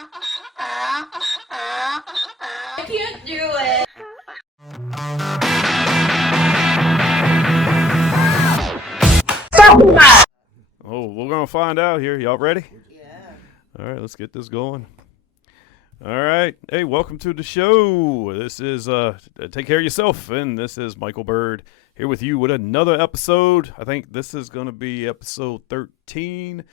I can't do it. Oh, we're going to find out here. Y'all ready? Yeah. All right, let's get this going. All right. Hey, welcome to the show. This is Take Care of Yourself, and this is Michael Bird here with you with another episode. I think this is going to be episode 13.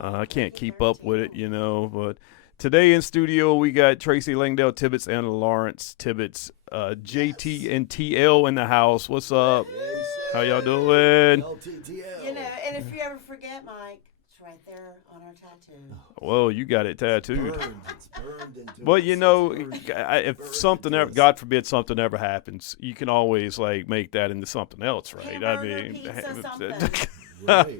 I can't keep up with it, but today in studio we got Tracy Langdale Tibbetts and Lawrence Tibbetts, JT and TL in the house. What's up? How y'all doing? And if you ever forget, Mike, it's right there on our tattoo. Well, you got it tattooed. It's burned into Well, us. if something ever, God forbid, something ever happens, you can always make that into something else, right? Hamburger, pizza, something. Right.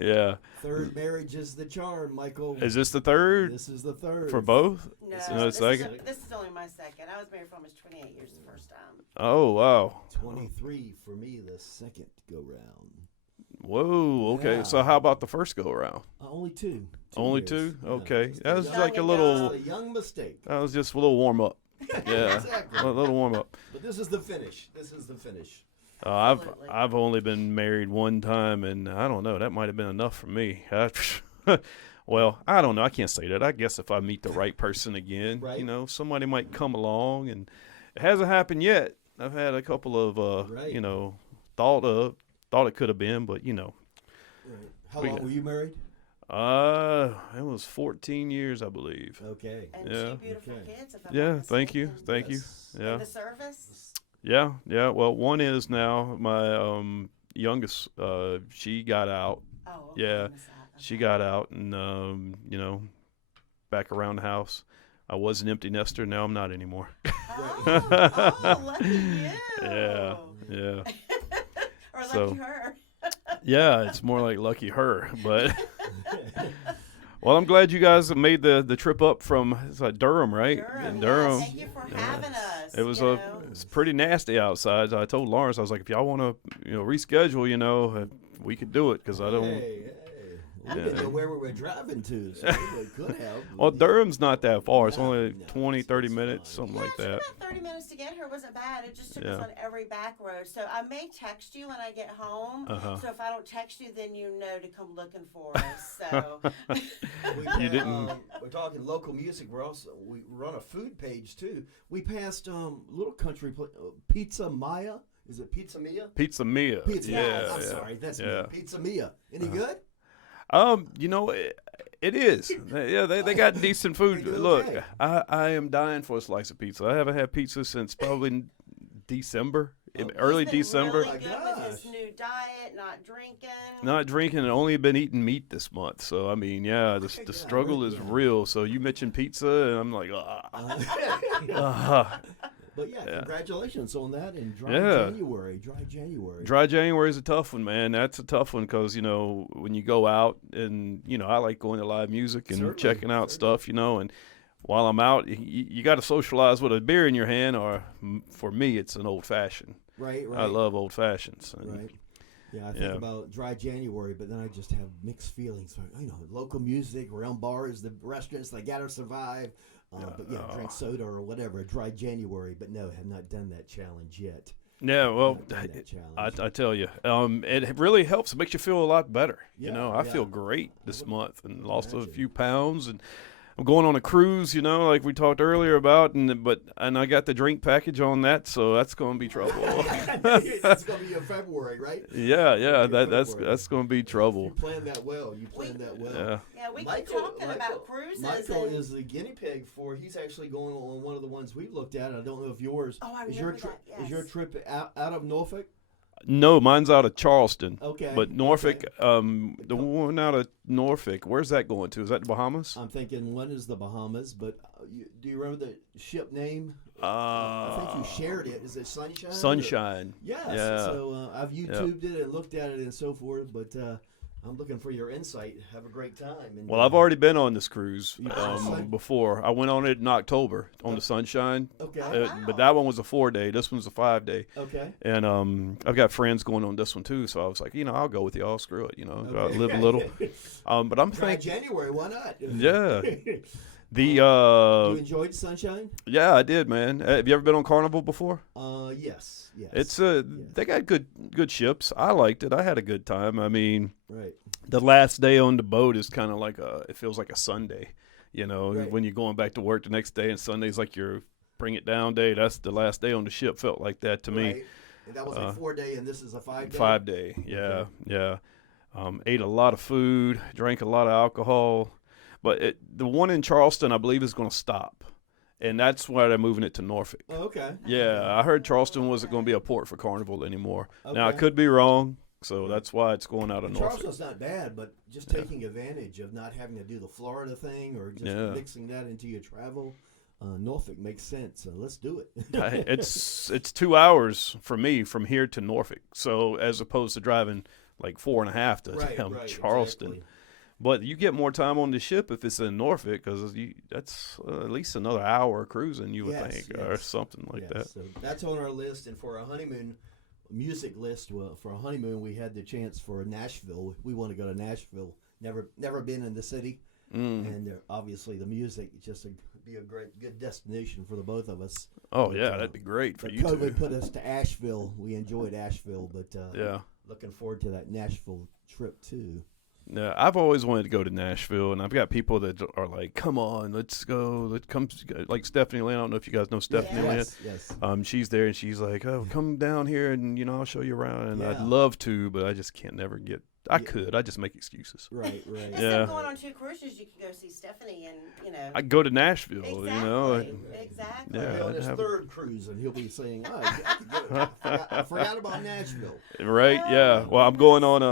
Yeah. Third marriage is the charm, Michael. Is this the third This is the third. for both? No, This is this is only my second. I was married for almost 28 years the first time. Oh, wow. 23 for me, the second go round. Whoa. Okay. Yeah. So how about the first go around? Only two. Only years. two? Yeah, Okay. just That was young- like a little. a young mistake. That was just a little warm up. Yeah. Exactly. A little warm up. But this is the finish. Absolutely. I've only been married one time, and I don't know. That might have been enough for me. Well, I don't know. I can't say that. I guess if I meet the right person again, Right. somebody might come along, and it hasn't happened yet. I've had a couple of, Right. thought it could have been, but Right. How We long got- were you married? it was 14 years, I believe. Okay. And Yeah. two beautiful Okay. kids, if I'm Yeah. not Thank you. mistaken. Thank you. Yes. Yeah. In the service? Yeah. Well, one is now my youngest. She got out. Oh, okay. Yeah. I missed that. She Okay. got out and, back around the house. I was an empty nester. Now I'm not anymore. Oh, lucky you. Yeah. Yeah. Or lucky So- her. Yeah. It's more like lucky her. But, well, I'm glad you guys made the trip up from Durham, right? In Yeah, Durham. thank you for Yeah. having us. It was you know. it's pretty nasty outside. I told Lawrence, I was like, if y'all want to, reschedule, we could do it because I don't. Hey. We didn't know where we were driving to, so we could have. Well, Durham's not that far. It's only No, 20, it's 30 fine. minutes, something Yeah, like it took that. about 30 minutes to get here. It wasn't bad. It just took Yeah. us on every back road. So I may text you when I get home. Uh-huh. So if I don't text you, then you know to come looking for us. So You didn't- We're talking local music. We run a food page too. We passed little country Pizza Maya. Is it Pizza Mia? Pizza Mia. Pizza. Yeah. I'm yeah. sorry, that's yeah. me. Pizza Mia. Any good? It is. Yeah, they got decent food. They do Look, okay. I am dying for a slice of pizza. I haven't had pizza since probably December, early he's been December. Really Oh my good with his gosh. new diet, not drinking. Not drinking and only been eating meat this month. So I mean, yeah, the Yeah, struggle right, is yeah. real. So you mentioned pizza, and I'm like, But yeah, congratulations on that and dry Yeah. January. Dry January. Dry January is a tough one, man. That's a tough one because, when you go out and, I like going to live music and Certainly, checking out certainly. stuff, and while I'm out, you got to socialize with a beer in your hand, or for me, it's an old fashioned. Right. I love old fashions. And, Right. Yeah, I think Yeah. about dry January, but then I just have mixed feelings. Local music, around bars, the restaurants, they gotta survive. But yeah, drink soda or whatever, dry January. But no, have not done that challenge yet. Yeah, well, Not done that challenge. I tell you, it really helps. It makes you feel a lot better. Yeah, I yeah. feel great this month and lost a imagine. few pounds, and I'm going on a cruise, like we talked earlier about, and I got the drink package on that, so that's going to be trouble. It's gonna be in February, right? yeah, February. that's going to be trouble. You planned that well. Yeah. Yeah, we Michael- keep talking about cruises. Michael and, is the guinea pig for. He's actually going on one of the ones we've looked at. I don't know if yours. Oh, I is your remember that, Is your yes. trip out of Norfolk? No, mine's out of Charleston. Okay. But Norfolk, okay. the one out of Norfolk, where's that going to? Is that the Bahamas? I'm thinking one is the Bahamas, but do you remember the ship name? I think you shared it. Is it Sunshine? Sunshine. Yes. Yeah. So I've YouTubed it and looked at it and so forth, but I'm looking for your insight. Have a great time. And, Well, I've already been on this cruise You've been on Sun- before. I went on it in October on the Sunshine. Okay. But that one was a 4-day. This one's a 5-day. Okay. And I've got friends going on this one too, so I was like, I'll go with y'all. Screw it, Okay. live a little. But I'm Try thinking, January. Why not? yeah. You enjoyed Sunshine? Yeah, I did, man. Have you ever been on Carnival before? Yes. It's they got good ships. I liked it. I had a good time. I mean, Right. the last day on the boat is kind of like it feels like a Sunday, Right. when you're going back to work the next day, and Sunday's like your bring it down day. That's the last day on the ship. Felt like that to me. Right. And that was a 4-day, and this is a 5-day? 5-day, yeah, Okay. yeah. Ate a lot of food, drank a lot of alcohol, but the one in Charleston, I believe, is going to stop, and that's why they're moving it to Norfolk. Oh, okay. Yeah, I heard Charleston wasn't going to be a port for Carnival anymore. Now, I Okay. could be wrong, so that's why it's going out of Norfolk. Charleston's not bad, but just taking advantage of not having to do the Florida thing or just Yeah. mixing that into your travel, Norfolk makes sense. So let's do it. It's 2 hours for me from here to Norfolk, so as opposed to driving like 4.5 to right, Charleston. Exactly. But you get more time on the ship if it's in Norfolk, because that's at least another hour cruising, you would Yes, think, or yes. something like that. So that's on our list. And for our honeymoon music list, for our honeymoon, we had the chance for Nashville. We want to go to Nashville. Never been in the city, and obviously the music just be a good destination for the both of us. Oh, But, yeah, that'd be great for But you COVID two. put us to Asheville. We enjoyed Asheville, but Yeah. looking forward to that Nashville trip too. Yeah, I've always wanted to go to Nashville, and I've got people that are like, "Come on, let's go. Let's come." Like Stephanie Lynn. I don't know if you guys know Stephanie Lynn. Yes. She's there, and she's like, "Oh, come down here, and I'll show you around." And I'd Yeah. love to, but I just can't never get. I Yeah. could. I just make excuses. Right. Instead Yeah. of going on 2 cruises, you can go see Stephanie and, I go to Nashville, Exactly. Yeah, He'll be on I'd his have- third cruise, and he'll be saying, "Oh, I could go. I forgot about Nashville." Right? Yeah. Well, I'm going on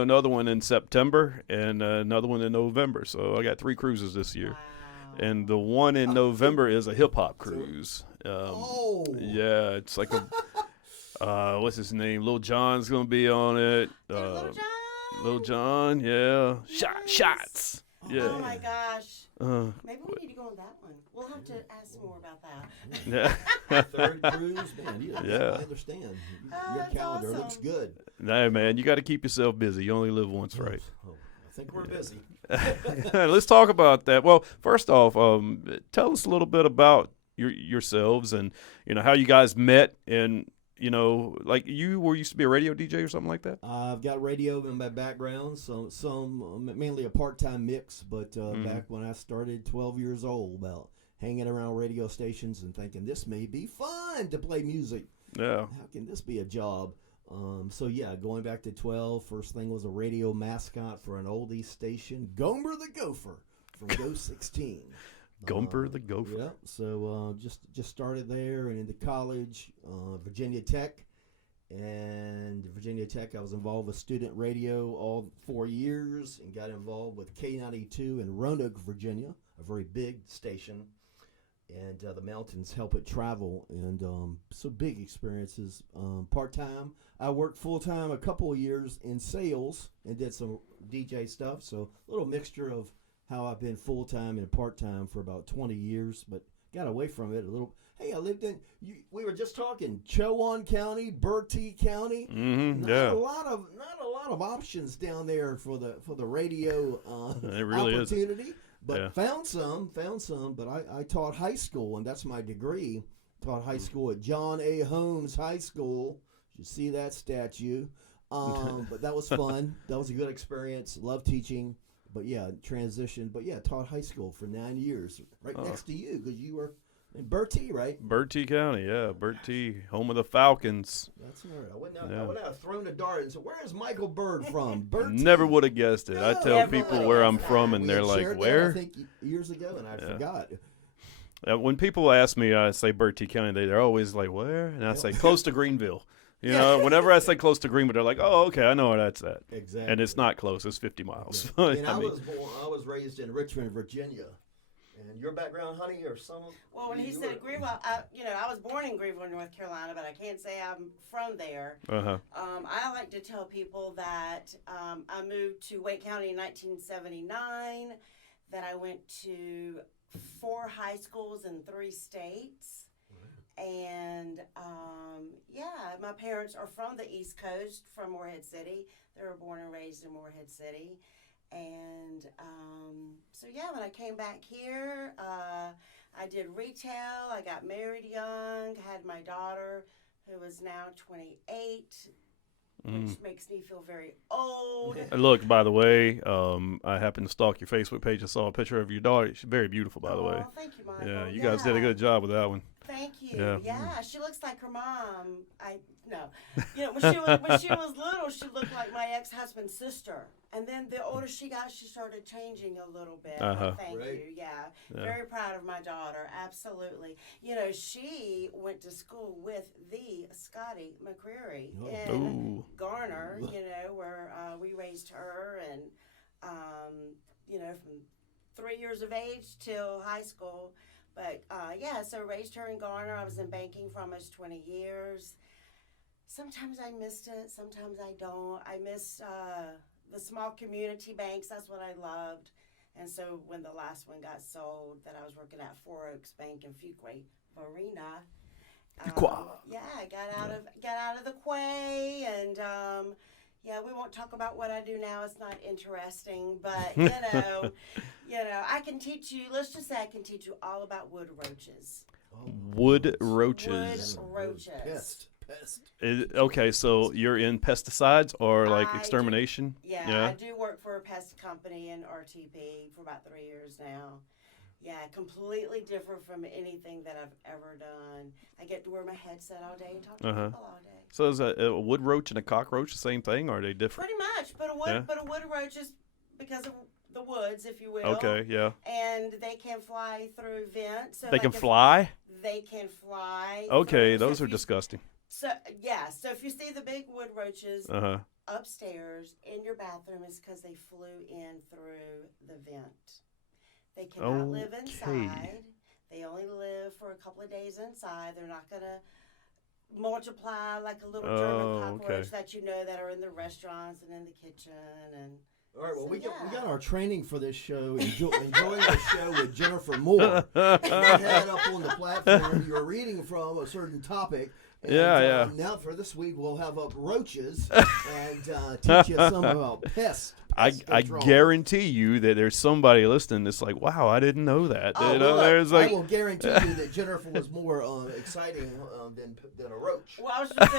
another one in September and another one in November. So I got 3 cruises this year, Wow. and the one in November is a hip hop cruise. Oh. Yeah, it's like a what's his name? Lil Jon's gonna be on it. There's Little John. Lil Jon, yeah. Nice. Shots. Yeah. Oh my gosh. Uh, Maybe we need to go on that one. We'll have to ask more about that. yeah. Third cruise, man. Yeah. I understand. Your That's calendar awesome. looks good. No, man, you got to keep yourself busy. You only live once, right? Oh, I think we're busy. Let's talk about that. Well, first off, tell us a little bit about yourselves and how you guys met, and like you used to be a radio DJ or something like that. I've got radio in my background, so some mainly a part-time mix. But back when I started, 12 years old, about hanging around radio stations and thinking this may be fun to play music. Yeah. How can this be a job? So yeah, going back to 12, first thing was a radio mascot for an oldies station, Gomer the Gopher from Go 16. Gomer the Gopher. Yeah, so just started there and into college, Virginia Tech. And Virginia Tech, I was involved with student radio all 4 years and got involved with K92 in Roanoke, Virginia, a very big station. And the mountains help it travel, and so big experiences. Part-time, I worked full-time a couple of years in sales and did some DJ stuff, so a little mixture of how I've been full-time and part-time for about 20 years, but got away from it a little. Hey, I lived in, we were just talking, Chowan County, Bertie County. Mm-hmm. Not Yeah. a lot of options down there for the radio It really is. opportunity. But Yeah. found some. But I taught high school, and that's my degree. Taught high school at John A. Holmes High School. You see that statue. But that was fun. That was a good experience. Love teaching. But yeah, transition. But yeah, taught high school for 9 years, right next to you, because you were in Bertie, right? Bertie County, yeah. Bertie, home of the Falcons. That's all right. I would not Yeah. have thrown a dart and said, "Where's Michael Bird from?" Bertie. Never would have guessed it. I No, tell never people would've where I'm guessed from, that. and We they're had like, shared that, "Where?" I think years ago, and I forgot. When people ask me, I say Bertie County. They're always like, "Where?" And I say, "Close to Greenville." Whenever I say close to Greenville, they're like, "Oh, okay, I know where that's at." Exactly. And it's not close; it's 50 miles. And I mean, I was raised in Richmond, Virginia, And your background, honey, or some? Well, when he said Greenville, I was born in Greenville, North Carolina, but I can't say I'm from there. Uh-huh. I like to tell people that I moved to Wake County in 1979, that I went to 4 high schools in 3 states. And, my parents are from the East Coast, from Morehead City. They were born and raised in Morehead City. And when I came back here, I did retail. I got married young, had my daughter, who is now 28, which makes me feel very old. Look, by the way, I happened to stalk your Facebook page. I saw a picture of your daughter. She's very beautiful, by the way. Thank you, Michael. Yeah, you guys did a good job with that one. Thank you. Yeah. Yeah, she looks like her mom. When she was little, she looked like my ex-husband's sister. And then the older she got, she started changing a little bit. Uh-huh. Thank you. Yeah. Very proud of my daughter. Absolutely. She went to school with the Scotty McCreary in Garner, where we raised her and, from 3 years of age till high school. But, so raised her in Garner. I was in banking for almost 20 years. Sometimes I missed it. Sometimes I don't. I miss the small community banks. That's what I loved. And so when the last one got sold, that I was working at Four Oaks Bank in Fuquay, Marina. I got out of the quay, and we won't talk about what I do now. It's not interesting, but I can teach you. Let's just say I can teach you all about wood roaches. Wood roaches. Wood roaches. Pest. Okay, so you're in pesticides or like extermination? I do work for a pest company in RTP for about 3 years now. Yeah, completely different from anything that I've ever done. I get to wear my headset all day and talk to people all day. So is a wood roach and a cockroach the same thing, or are they different? Pretty much, but a wood roach is because of the woods, if you will. Okay, yeah. And they can fly through vents. So they can fly? They can fly. Okay, those are disgusting. So if you see the big wood roaches upstairs in your bathroom, it's because they flew in through the vent. They cannot live inside. They only live for a couple of days inside. They're not going to multiply like a little German cockroach that that are in the restaurants and in the kitchen. And all right, well, we got our training for this show, enjoying the show with Jennifer Moore. You had up on the platform, you're reading from a certain topic. And, now for this week, we'll have up roaches and teach you some about pests. I guarantee you that there's somebody listening that's like, wow, I didn't know that. I will guarantee you that Jennifer was more exciting than a roach. Well, I was just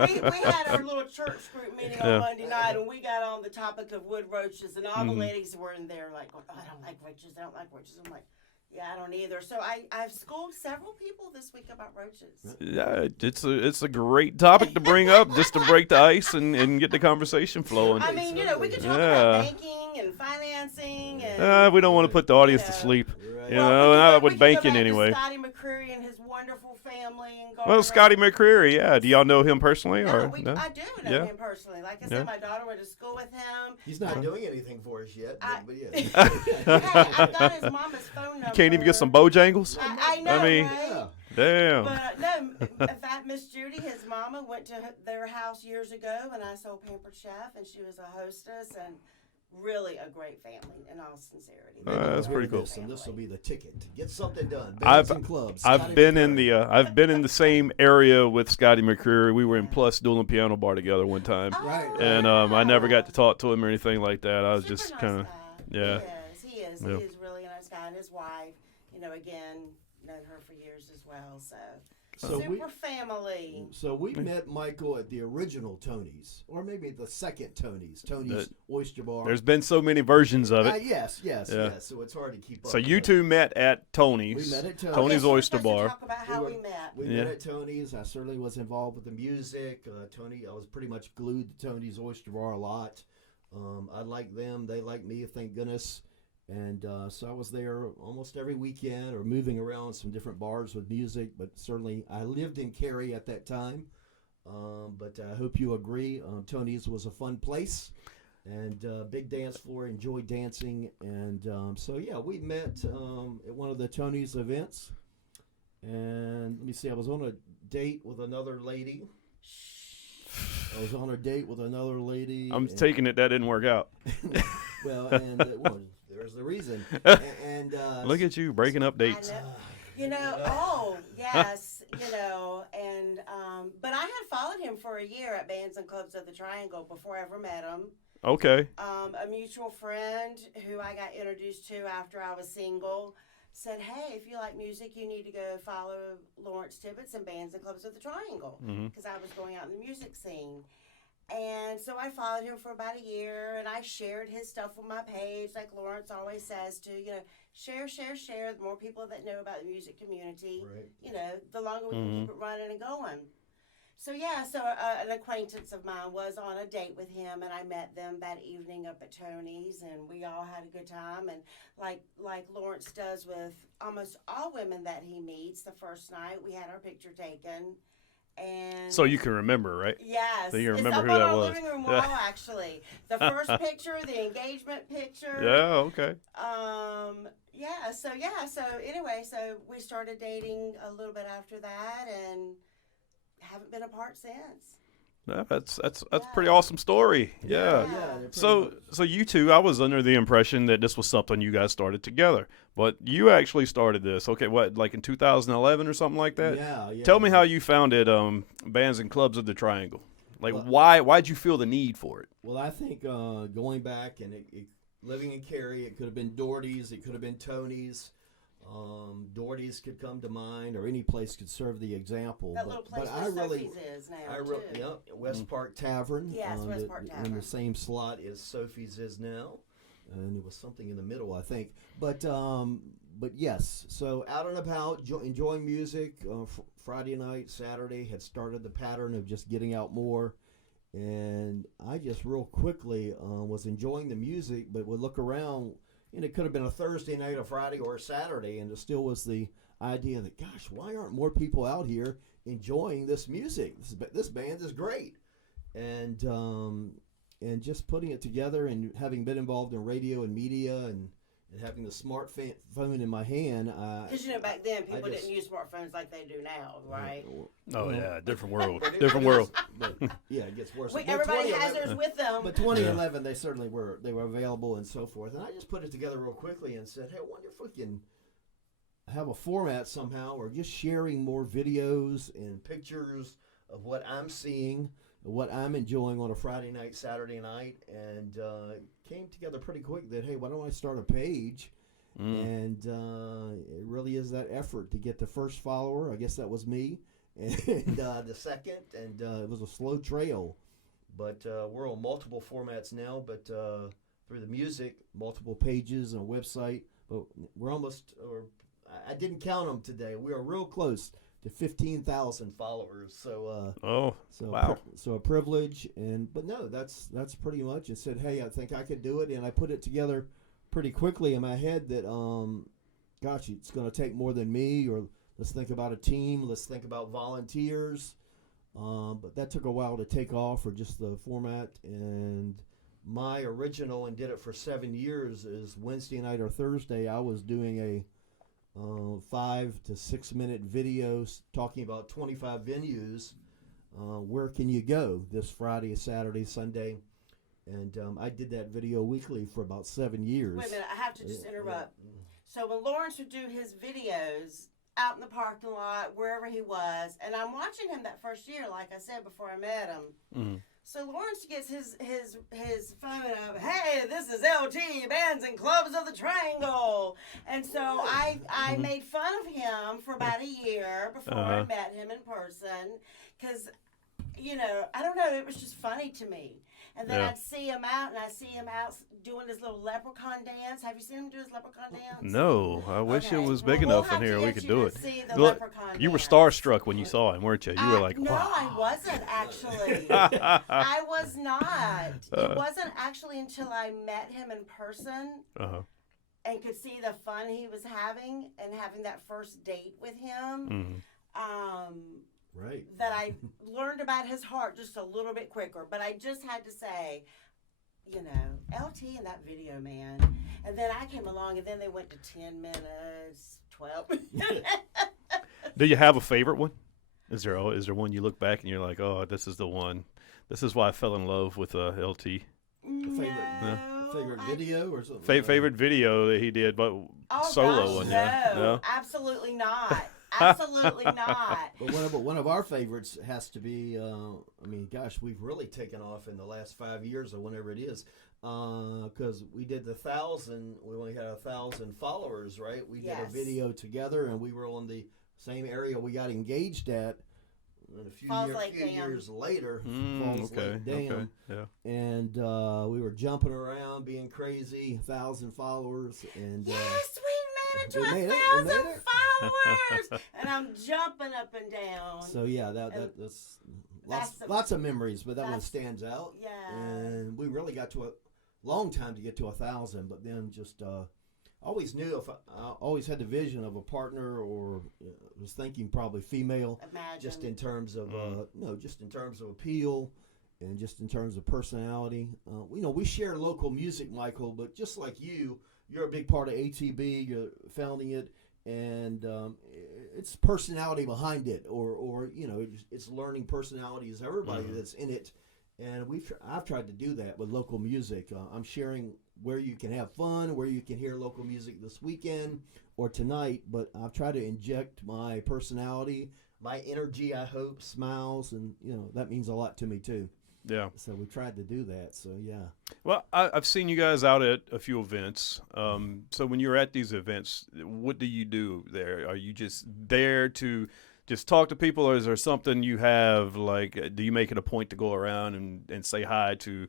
saying, we had our little church group meeting on Monday night, and we got on the topic of wood roaches, and all the ladies were in there like, oh, I don't like roaches. I don't like roaches. I'm like, yeah, I don't either. So I've schooled several people this week about roaches. Yeah, it's a great topic to bring up just to break the ice and get the conversation flowing. I mean, we could talk about banking and financing. And, we don't want to put the audience to sleep. Right. Not with banking anyway. Scotty McCreary and his wonderful family. Well, Scotty McCreary, yeah. Do y'all know him personally? No? I do know him personally. Like I said, my daughter went to school with him. He's not doing anything for us yet, but yeah. Hey, I've got his mama's phone number. You can't even get some Bojangles? I know, right? Damn. But no, in fact, Miss Judy, his mama, went to their house years ago, and I sold Pampered Chef, and she was a hostess, and really a great family, in all sincerity. That's pretty cool. And this will be the ticket to get something done. I've been McCreary. in the same area with Scotty McCreary. We were in Plus Dueling Piano Bar together one time, and I never got to talk to him or anything like that. I was just kind of He is really a nice guy, and his wife, again, known her for years as well. So super family. So we met Michael at the original Tony's, or maybe the second Tony's Oyster Bar. There's been so many versions of it. Yes. So it's hard to keep up. So you two met at Tony's. We met at Tony's Oyster Bar. Talk about how we met. We met at Tony's. I certainly was involved with the music. I was pretty much glued to Tony's Oyster Bar a lot. I liked them. They liked me, thank goodness. And so I was there almost every weekend or moving around some different bars with music. But certainly I lived in Cary at that time. But I hope you agree. Tony's was a fun place. and big dance floor, enjoy dancing. And so, yeah, we met at one of the Tony's events. And let me see, I was on a date with another lady. I'm taking it that didn't work out. Well, there's the reason. And Look at you breaking up dates. Yes, and but I had followed him for a year at Bands and Clubs of the Triangle before I ever met him. Okay. A mutual friend who I got introduced to after I was single said, hey, if you like music, you need to go follow Lawrence Tibbetts and Bands and Clubs of the Triangle, because I was going out in the music scene. And so I followed him for about a year, and I shared his stuff on my page, like Lawrence always says to, share. The more people that know about the music community, right. The longer we can keep it running and going. So an acquaintance of mine was on a date with him, and I met them that evening up at Tony's, and we all had a good time. And like Lawrence does with almost all women that he meets, the first night we had our picture taken. And so you can remember, right? Yes. So you remember who that was. It's up on our living room wall, actually. The first picture, the engagement picture. Yeah, okay. So anyway, so we started dating a little bit after that and haven't been apart since. Yeah, that's a pretty awesome story. Yeah. So you two, I was under the impression that this was something you guys started together, but you actually started this. Okay, what, like in 2011 or something like that? Yeah. Tell me how you founded Bands and Clubs of the Triangle. Like, why'd you feel the need for it? Well, I think going back and living in Cary, it could have been Doherty's, it could have been Tony's. Doherty's could come to mind, or any place could serve the example. That little place where Sophie's is now, too. West Park Tavern. Yes, West Park Tavern. In the same slot as Sophie's is now. And it was something in the middle, I think. But yes, so out and about, enjoying music. Friday night, Saturday, had started the pattern of just getting out more. And I just real quickly was enjoying the music, but would look around. And it could have been a Thursday night, a Friday, or a Saturday, and it still was the idea that, gosh, why aren't more people out here enjoying this music? This band is great, and just putting it together, and having been involved in radio and media, and having the smartphone in my hand. Because back then people didn't use smartphones like they do now, right? Oh yeah, different world, different world. But, yeah, it gets worse. Everybody has theirs with them. But 2011, they certainly were. They were available and so forth. And I just put it together real quickly and said, hey, I wonder if we can have a format somehow, or just sharing more videos and pictures of what I'm seeing, what I'm enjoying on a Friday night, Saturday night, and came together pretty quick that, hey, why don't I start a page? And it really is that effort to get the first follower. I guess that was me, and the second, and it was a slow trail. But we're on multiple formats now, but through the music, multiple pages and a website. But we're almost, or I didn't count them today. We are real close to 15,000 followers. So wow. So a privilege, but no, that's pretty much it. Said, hey, I think I could do it, and I put it together pretty quickly in my head that gosh, it's going to take more than me, or let's think about a team, let's think about volunteers. But that took a while to take off, or just the format. And my original, and did it for 7 years, is Wednesday night or Thursday I was doing a 5 to 6 minute videos talking about 25 venues. Where can you go this Friday, Saturday, Sunday? And I did that video weekly for about 7 years. Wait a minute, I have to just interrupt. So when Lawrence would do his videos out in the parking lot, wherever he was, and I'm watching him that first year, like I said, before I met him. So Lawrence gets his phone up. Hey, this is LT, Bands and Clubs of the Triangle. And so I made fun of him for about a year before I met him in person. Because, I don't know, it was just funny to me. And then I'd see him out, and I see him out doing his little leprechaun dance. Have you seen him do his leprechaun dance? No, I wish it was big enough in here we could do it. Look, you were starstruck when you saw him, weren't you? You were like, no, wow. I wasn't actually. I was not. It wasn't actually until I met him in person and could see the fun he was having, and having that first date with him. Right. That I learned about his heart just a little bit quicker. But I just had to say, you know, LT and that video, man. And then I came along, and then they went to 10 minutes, 12 minutes. Do you have a favorite one? Is there one you look back and you're like, oh, this is the one. This is why I fell in love with LT. Favorite video or something? Favorite video that he did, but solo gosh, one, no, yeah. No? Absolutely not. Absolutely not. But one of our favorites has to be. I mean, gosh, we've really taken off in the last 5 years or whenever it is, because we did the 1,000. We only had 1,000 followers, right? We did a video together, and we were on the same area we got engaged at. And a few years later, Falls Lake Dam. Okay, yeah. And we were jumping around, being crazy, 1,000 followers, and yes, we made it to we made 1,000 followers, and I'm jumping up and down. So yeah, that's lots of memories, but that one stands out. Yeah. And we really got to a long time to get to 1,000, but then just always knew if I always had the vision of a partner, or was thinking probably female. Imagine. Just in terms of just in terms of appeal, and just in terms of personality. We share local music, Michael, but just like you're a big part of ATB. You're founding it, and it's personality behind it, or it's learning personalities. Everybody that's in it, and I've tried to do that with local music. I'm sharing where you can have fun, where you can hear local music this weekend or tonight, but I've tried to inject my personality, my energy, I hope, smiles, and that means a lot to me too. Yeah. So we tried to do that. So yeah. Well, I've seen you guys out at a few events. So when you're at these events, what do you do there? Are you just there to just talk to people, or is there something you have, like, do you make it a point to go around and say hi to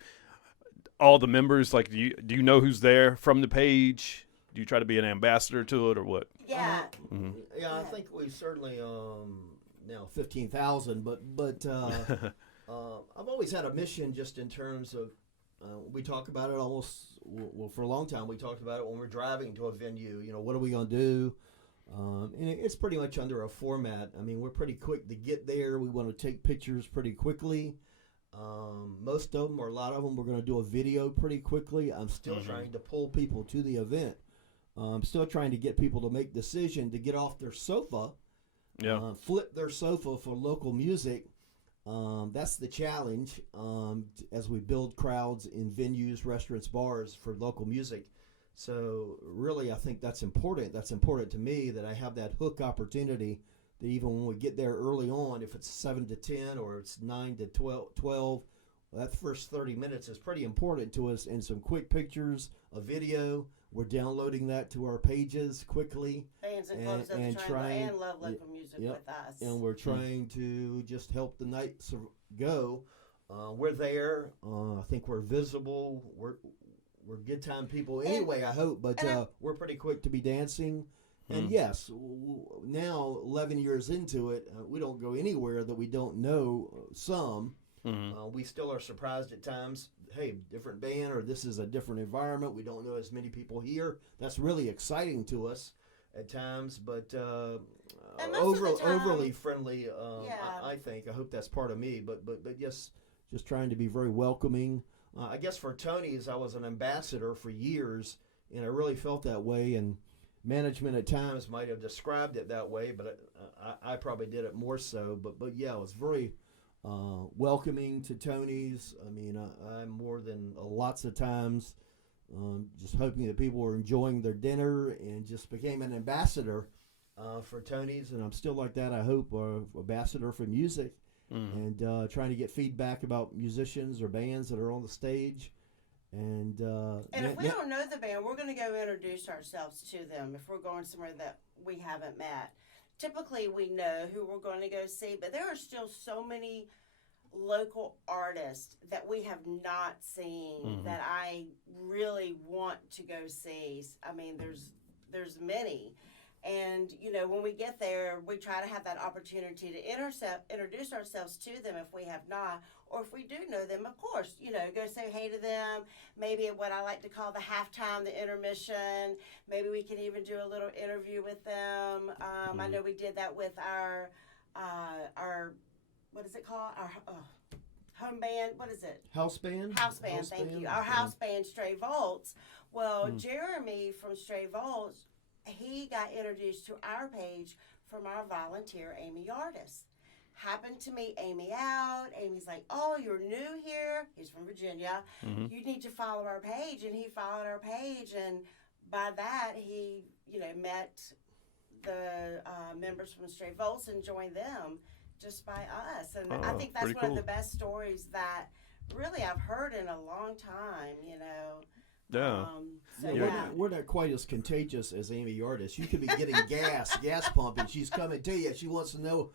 all the members? Like, do you know who's there from the page? Do you try to be an ambassador to it, or what? Yeah. Yeah, I think we certainly now 15,000, but I've always had a mission, just in terms of we talk about it for a long time. We talked about it when we're driving to a venue. What are we gonna do? And it's pretty much under a format. I mean, we're pretty quick to get there. We want to take pictures pretty quickly. Most of them, or a lot of them, we're going to do a video pretty quickly. I'm still trying to pull people to the event. I'm still trying to get people to make decision to get off their sofa, flip their sofa for local music. That's the challenge as we build crowds in venues, restaurants, bars for local music. So really, I think that's important. That's important to me, that I have that hook opportunity, that even when we get there early on, if it's 7 to 10 or it's 9 to 12, that first 30 minutes is pretty important to us. And some quick pictures, a video, we're downloading that to our pages quickly. Bands and clubs and love local music with us. And we're trying to just help the night go. We're there. I think we're visible. We're good time people anyway, I hope. But we're pretty quick to be dancing. And yes, now 11 years into it, we don't go anywhere that we don't know some. We still are surprised at times. Hey, different band, or this is a different environment. We don't know as many people here. That's really exciting to us at times, but overly friendly. I think. I hope that's part of me. But yes, just trying to be very welcoming. I guess for Tony's, I was an ambassador for years, and I really felt that way. And management at times might have described it that way, but I probably did it more so. But yeah, it was very welcoming to Tony's. I mean, I'm more than lots of times just hoping that people were enjoying their dinner, and just became an ambassador for Tony's. And I'm still like that, I hope, ambassador for music, and trying to get feedback about musicians or bands that are on the stage. And if we don't know the band, we're going to go introduce ourselves to them if we're going somewhere that we haven't met. Typically, we know who we're going to go see, but there are still so many local artists that we have not seen that I really want to go see. I mean, there's many. And, when we get there, we try to have that opportunity to introduce ourselves to them if we have not. Or if we do know them, of course, go say hey to them. Maybe at what I like to call the halftime, the intermission. Maybe we can even do a little interview with them. I know we did that with our what is it called? Our home band. What is it? House band. House band. Thank you. Our house band, Stray Volts. Well, Jeremy from Stray Volts, he got introduced to our page from our volunteer, Amy Yardis. Happened to meet Amy out. Amy's like, "Oh, you're new here." He's from Virginia. You need to follow our page. And he followed our page. And by that, he, met the members from Stray Volts and joined them just by us. And I think that's one of the best stories that really I've heard in a long time, Yeah. We're not quite as contagious as Amy Yardis. You could be getting gas pumping. She's coming to you. She wants to know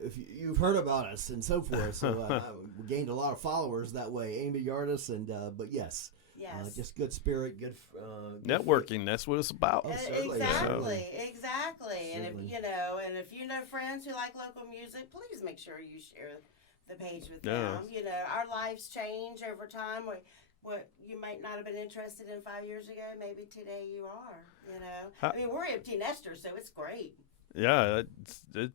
if you've heard about us and so forth. So we gained a lot of followers that way. Amy Yardis, and but yes. Just good spirit, good networking. That's what it's about. Exactly. And if you know friends who like local music, please make sure you share the page with them. Our lives change over time. What you might not have been interested in 5 years ago, maybe today you are. I mean, we're empty nesters, so it's great. Yeah,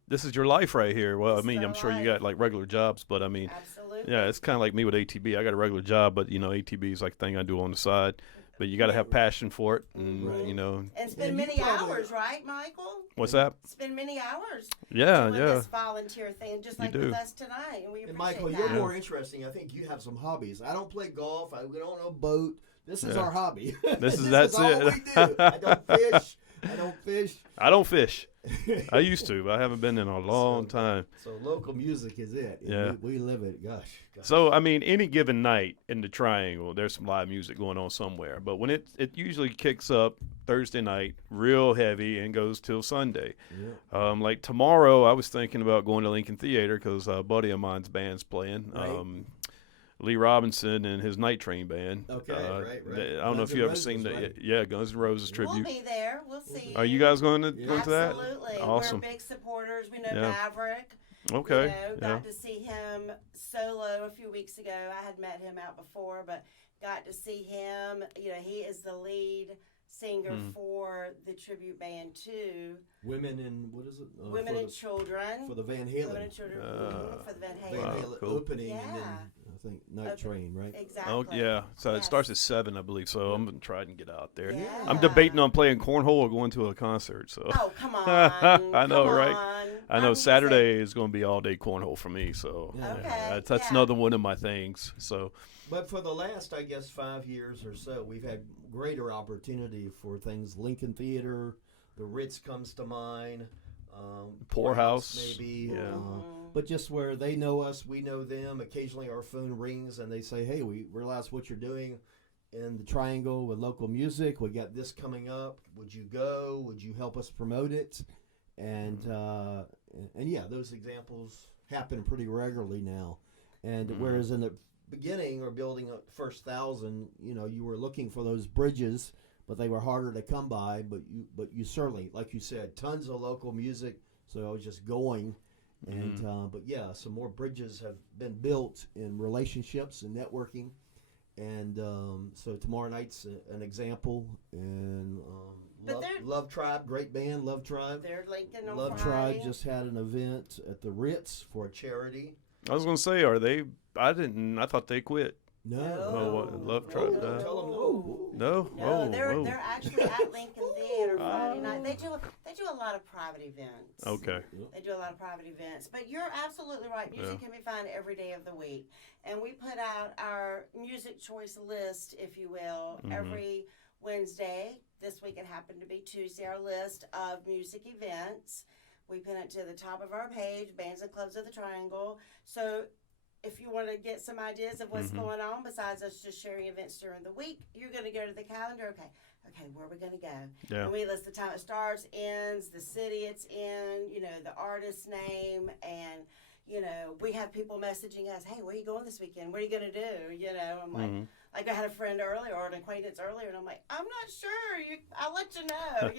this is your life right here. Well, I mean, I'm sure you got like regular jobs, but I mean, absolutely. Yeah, it's kind of like me with ATB. I got a regular job, but ATB is like the thing I do on the side. But you got to have passion for it, and and spend many hours, right, Michael? What's that? Spend many hours. Yeah, doing this volunteer thing, just like with us tonight, and we appreciate Michael, that. you're more interesting. I think you have some hobbies. I don't play golf. We don't know boat. This is our hobby. That's all it. We do. I don't fish. I don't fish. I used to, but I haven't been in a long time. So local music is it. Yeah. We live it. Gosh. So, I mean, any given night in the Triangle, there's some live music going on somewhere. But when it usually kicks up Thursday night real heavy and goes till Sunday. Yeah. Like tomorrow, I was thinking about going to Lincoln Theater because a buddy of mine's band's playing. Right. Lee Robinson and his Night Train band. Okay, right. I don't know if you ever seen that. Right? Yeah, Guns N' Roses tribute. We'll be there. We'll see. Are you guys going to that? Absolutely. Awesome. We're big supporters. We know Maverick. Okay. Got to see him solo a few weeks ago. I had met him out before, but got to see him. He is the lead singer for the tribute band too. Women and what is it? Women and Children. For the Van Halen. Women and Children for the Van Halen. Van Halen opening and then I think Night Train, right? Exactly. Oh yeah. So it starts at 7, I believe. So I'm gonna try and get out there. Yeah. I'm debating on playing cornhole or going to a concert. So. Oh come on. I know, come right? on. I know Saturday is going to be all day cornhole for me. So that's another one of my things. So. But for the last, I guess, 5 years or so, we've had greater opportunity for things. Lincoln Theater, the Ritz comes to mind. Poorhouse, maybe. Yeah. But just where they know us, we know them. Occasionally our phone rings and they say, "Hey, we realize what you're doing in the Triangle with local music. We got this coming up. Would you go? Would you help us promote it?" And those examples happen pretty regularly now. And whereas in the beginning or building up first 1,000, you were looking for those bridges, but they were harder to come by. But you certainly, like you said, tons of local music. So I was just going, and some more bridges have been built in relationships and networking, and so tomorrow night's an example. And Love Tribe, great band, Love Tribe. They're Lincoln on Love Friday. Tribe just had an event at the Ritz for a charity. I was going to say, are they? I thought they quit. No. Oh, what, Love Tribe? No. Tell them no. No. No, they're actually at Lincoln Theater Friday night. They do a lot of private events. Okay. They do a lot of private events. But you're absolutely right. Music can be found every day of the week. And we put out our music choice list, if you will, every Wednesday. This week it happened to be Tuesday, our list of music events. We pin it to the top of our page, Bands and Clubs of the Triangle. So if you want to get some ideas of what's going on, besides us just sharing events during the week, you're going to go to the calendar. Okay, where are we going to go? Yeah. And we list the time it starts, ends, the city it's in, the artist's name, and, we have people messaging us, "Hey, where are you going this weekend? What are you going to do?" I'm like I had a friend earlier or an acquaintance earlier, and I'm like, "I'm not sure. I'll let you know,"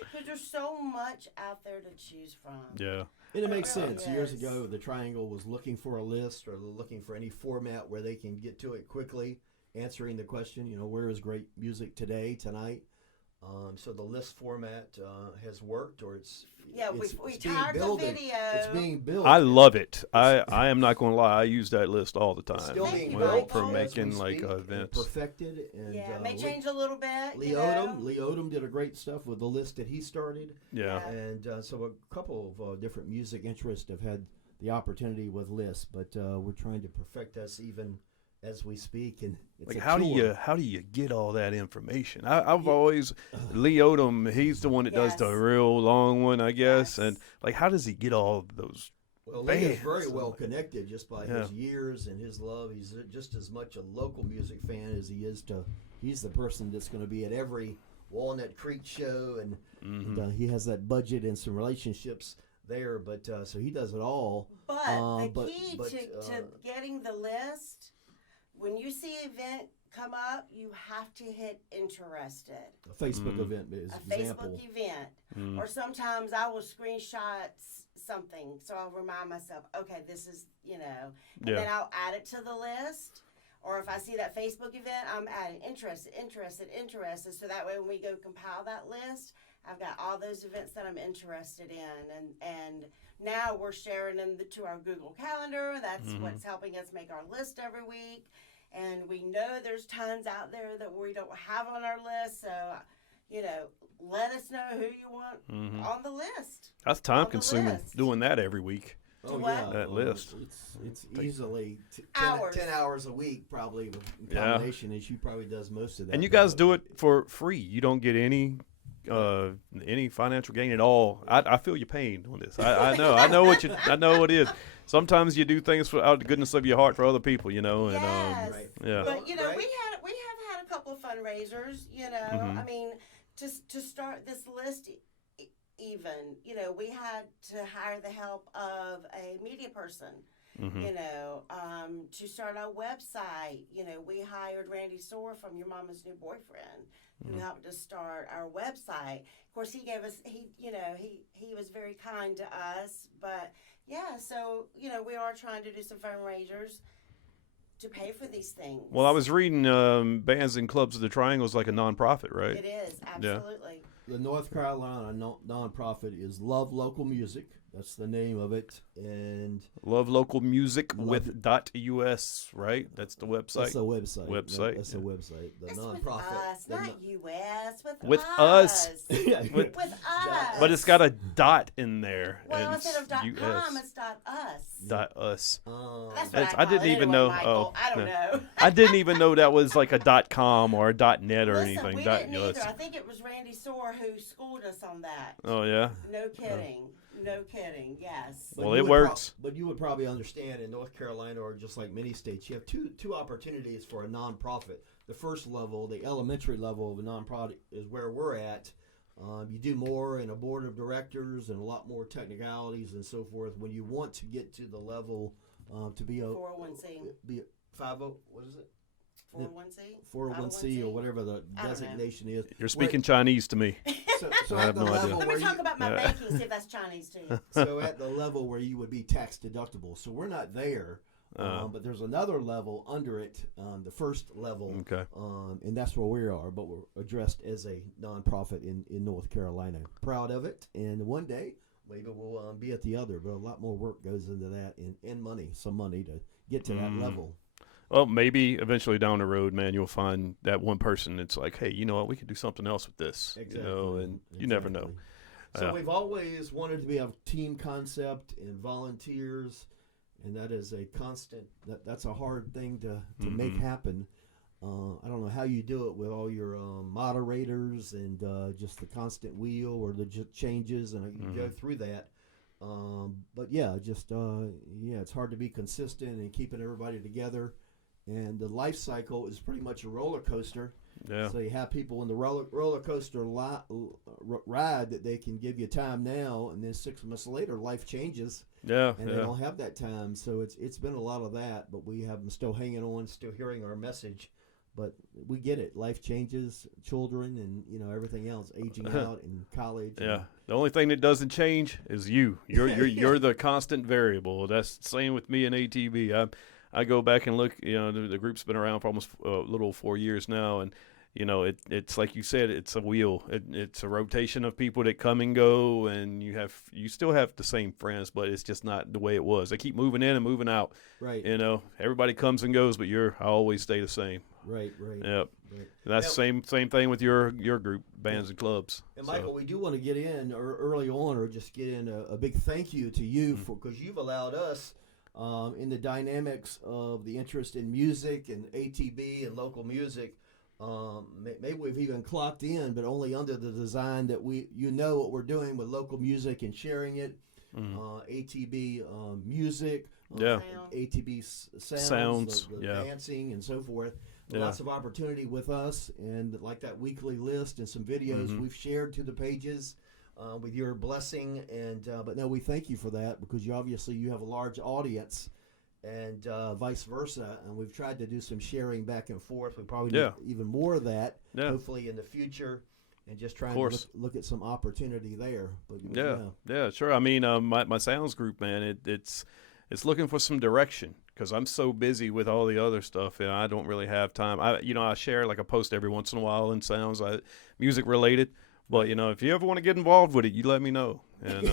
because there's so much out there to choose from. Yeah. And it makes really sense. Years ago, the Triangle was looking for a list or looking for any format where they can get to it quickly, answering the question, where is great music today, tonight? So the list format has worked, or Yeah, it's we being tired the builded. video. It's being built. I love it. I am not going to lie. I use that list all the time. It's still Thank being you, built Michael. for as we making like speak, and events. perfected. And Yeah, may change a little bit. Lee you Odom, know? Lee Odom did a great stuff with the list that he started. Yeah. Yeah. And so a couple of different music interests have had the opportunity with lists, but we're trying to perfect us even as we speak. And it's Like a how chore. do you get all that information? I've always Lee Odom. He's the one that does the Yes. real long one, I guess. Yes. And like, how does he get all those? Well, Lee is bands very and- well connected just by Yeah. his years and his love. He's just as much a local music fan as he is he's the person that's going to be at every Walnut Creek show, and, Mm-hmm. he has that budget and some relationships there. But so he does it all. But the but- key but, to getting the list, when you see an event come up, you have to hit interested. A Facebook event is A example. Facebook event. Mm. Or sometimes I will screenshot something so I'll remind myself, okay, this is, and Yeah. then I'll add it to the list. Or if I see that Facebook event, I'm adding interested. So that way when we go compile that list, I've got all those events that I'm interested in. And now we're sharing them to our Google Calendar. That's what's helping us make our list every week. And we know there's tons out there that we don't have on our list. So, let us know who you want on the list. That's time On the consuming list. doing that every week. Oh what? yeah, That list. It's easily Hours. 10 hours a week probably in Yeah. combination. As she probably does most of that. And you guys do it for free. You don't get any financial gain at all. I feel your pain on this. I know what it is. Sometimes you do things out of the goodness of your heart for other people, and Yes. Right. yeah. But Right. we have had a couple of fundraisers. I mean, to start this list, even we had to hire the help of a media person. To start our website, we hired Randy Soar from Your Mama's New Boyfriend, who helped us start our website. Of course, he gave us he was very kind to us, but yeah, so we are trying to do some fundraisers to pay for these things. Well, I was reading Bands and Clubs of the Triangle is like a nonprofit, right? It is absolutely. The North Carolina nonprofit is Love Local Music. That's the name of it, and Love Local Music with .us, right? That's the website. that's a website. Website, That's a website. The It's nonprofit. with us, not U.S. With us. us. Yeah. With us. But it's got a dot in there. Well, and instead of it's .com, it's .us. .us. That's That's- what I I didn't call it even anyway, know- Michael. I don't no. know. I didn't even know that was like a .com or a .net or Listen, anything. we didn't .us. either. I think it was Randy Soar who schooled us on that. Oh yeah. No kidding. No kidding. Yes. But Well, you it would works. but you would probably understand in North Carolina, or just like many states, you have two opportunities for a nonprofit. The first level, the elementary level of a nonprofit, is where we're at. You do more in a board of directors and a lot more technicalities and so forth. When you want to get to the level to be a 401c. be a 50, what is it? 401c. 401c or whatever the I don't know. designation is. You're speaking Chinese to me. So I at have the no idea. level Let where me you, talk about my Yeah. banking. See if that's Chinese to you. so at the level where you would be tax deductible. So we're not there. But there's another level under it, the first level, Okay. and that's where we are. But we're addressed as a nonprofit in North Carolina. Proud of it, and one day maybe we'll be at the other. But a lot more work goes into that, and money, some money to get to that level. Well, maybe eventually down the road, man, you'll find that one person that's like, hey, you know what, we could do something else with this. And you never know. So Yeah. we've always wanted to be a team concept and volunteers, and that is a constant. That's a hard thing to make happen. I don't know how you do it with all your moderators and just the constant wheel or the changes, and you go through that. But yeah, it's hard to be consistent and keeping everybody together. And the life cycle is pretty much a roller coaster. Yeah. So you have people in the roller coaster ride that they can give you time now, and then 6 months later, life changes, Yeah. and they Yeah. don't have that time. So it's been a lot of that, but we have them still hanging on, still hearing our message. But we get it. Life changes, children, and everything else, aging out in college. Yeah. The only thing that doesn't change is you. You're the constant variable. That's the same with me and ATV. I go back and look. The group's been around for almost a little 4 years now, and it's like you said, it's a wheel. It's a rotation of people that come and go, and you still have the same friends, but it's just not the way it was. They keep moving in and moving out. Right. Everybody comes and goes, but I always stay the same. Right. Yep. Right. And that's the same thing with your group, bands and clubs. And Michael, we do want to get in early on, or just get in a big thank you to you because you've allowed us in the dynamics of the interest in music and ATB and local music. Maybe we've even clocked in, but only under the design that what we're doing with local music and sharing it. ATB music, ATB sounds, the dancing and so forth. Lots of opportunity with us, and like that weekly list and some videos we've shared to the pages with your blessing. And but no, we thank you for that because you have a large audience. And vice versa, and we've tried to do some sharing back and forth. We probably need even more of that, hopefully in the future, and just trying to look at some opportunity there. But Sure. I mean, my sounds group, man, it's looking for some direction because I'm so busy with all the other stuff, and I don't really have time. I share like a post every once in a while in sounds, music related. But if you ever want to get involved with it, you let me know. And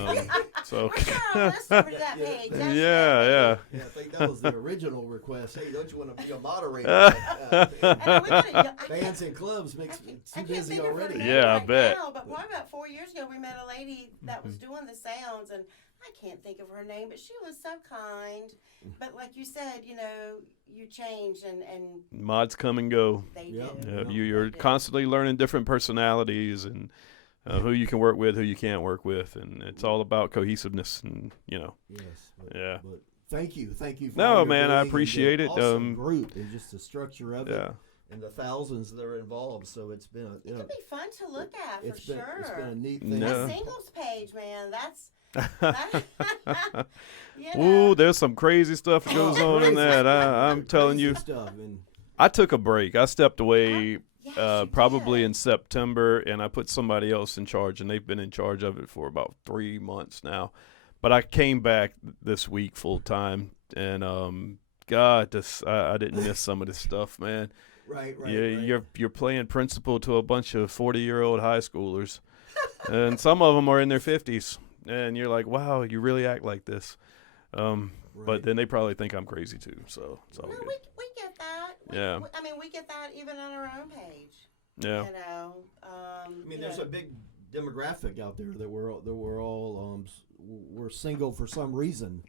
so let's over to that page. Yeah. I think that was the original request. Hey, don't you want to be a moderator? Bands and clubs makes me too busy already. Yeah, I bet. Now, but probably about 4 years ago, we met a lady that was doing the sounds, and I can't think of her name, but she was so kind. But like you said, you change and mods come and go. They do. Yeah, you're constantly learning different personalities and who you can work with, who you can't work with, and it's all about cohesiveness and Yes. Yeah. But thank you. For no, all man, you're I doing, appreciate and it. the awesome group and just the structure of it. And the thousands that are involved, so it's been it could be fun to look at it's for been, sure. It's been a neat thing. A singles page, man. That's Ooh, there's some crazy stuff that goes on in that. I'm telling you. I took a break. I stepped away probably in September, and I put somebody else in charge, and they've been in charge of it for about 3 months now. But I came back this week full time, and God, I didn't miss some of this stuff, man. Right. You're playing principal to a bunch of 40-year-old high schoolers, and some of them are in their 50s, and you're like, wow, you really act like this. But then they probably think I'm crazy too, so it's all good. We get that. We get that even on our own page. Yeah. There's a big demographic out there that we're all we're single for some reason.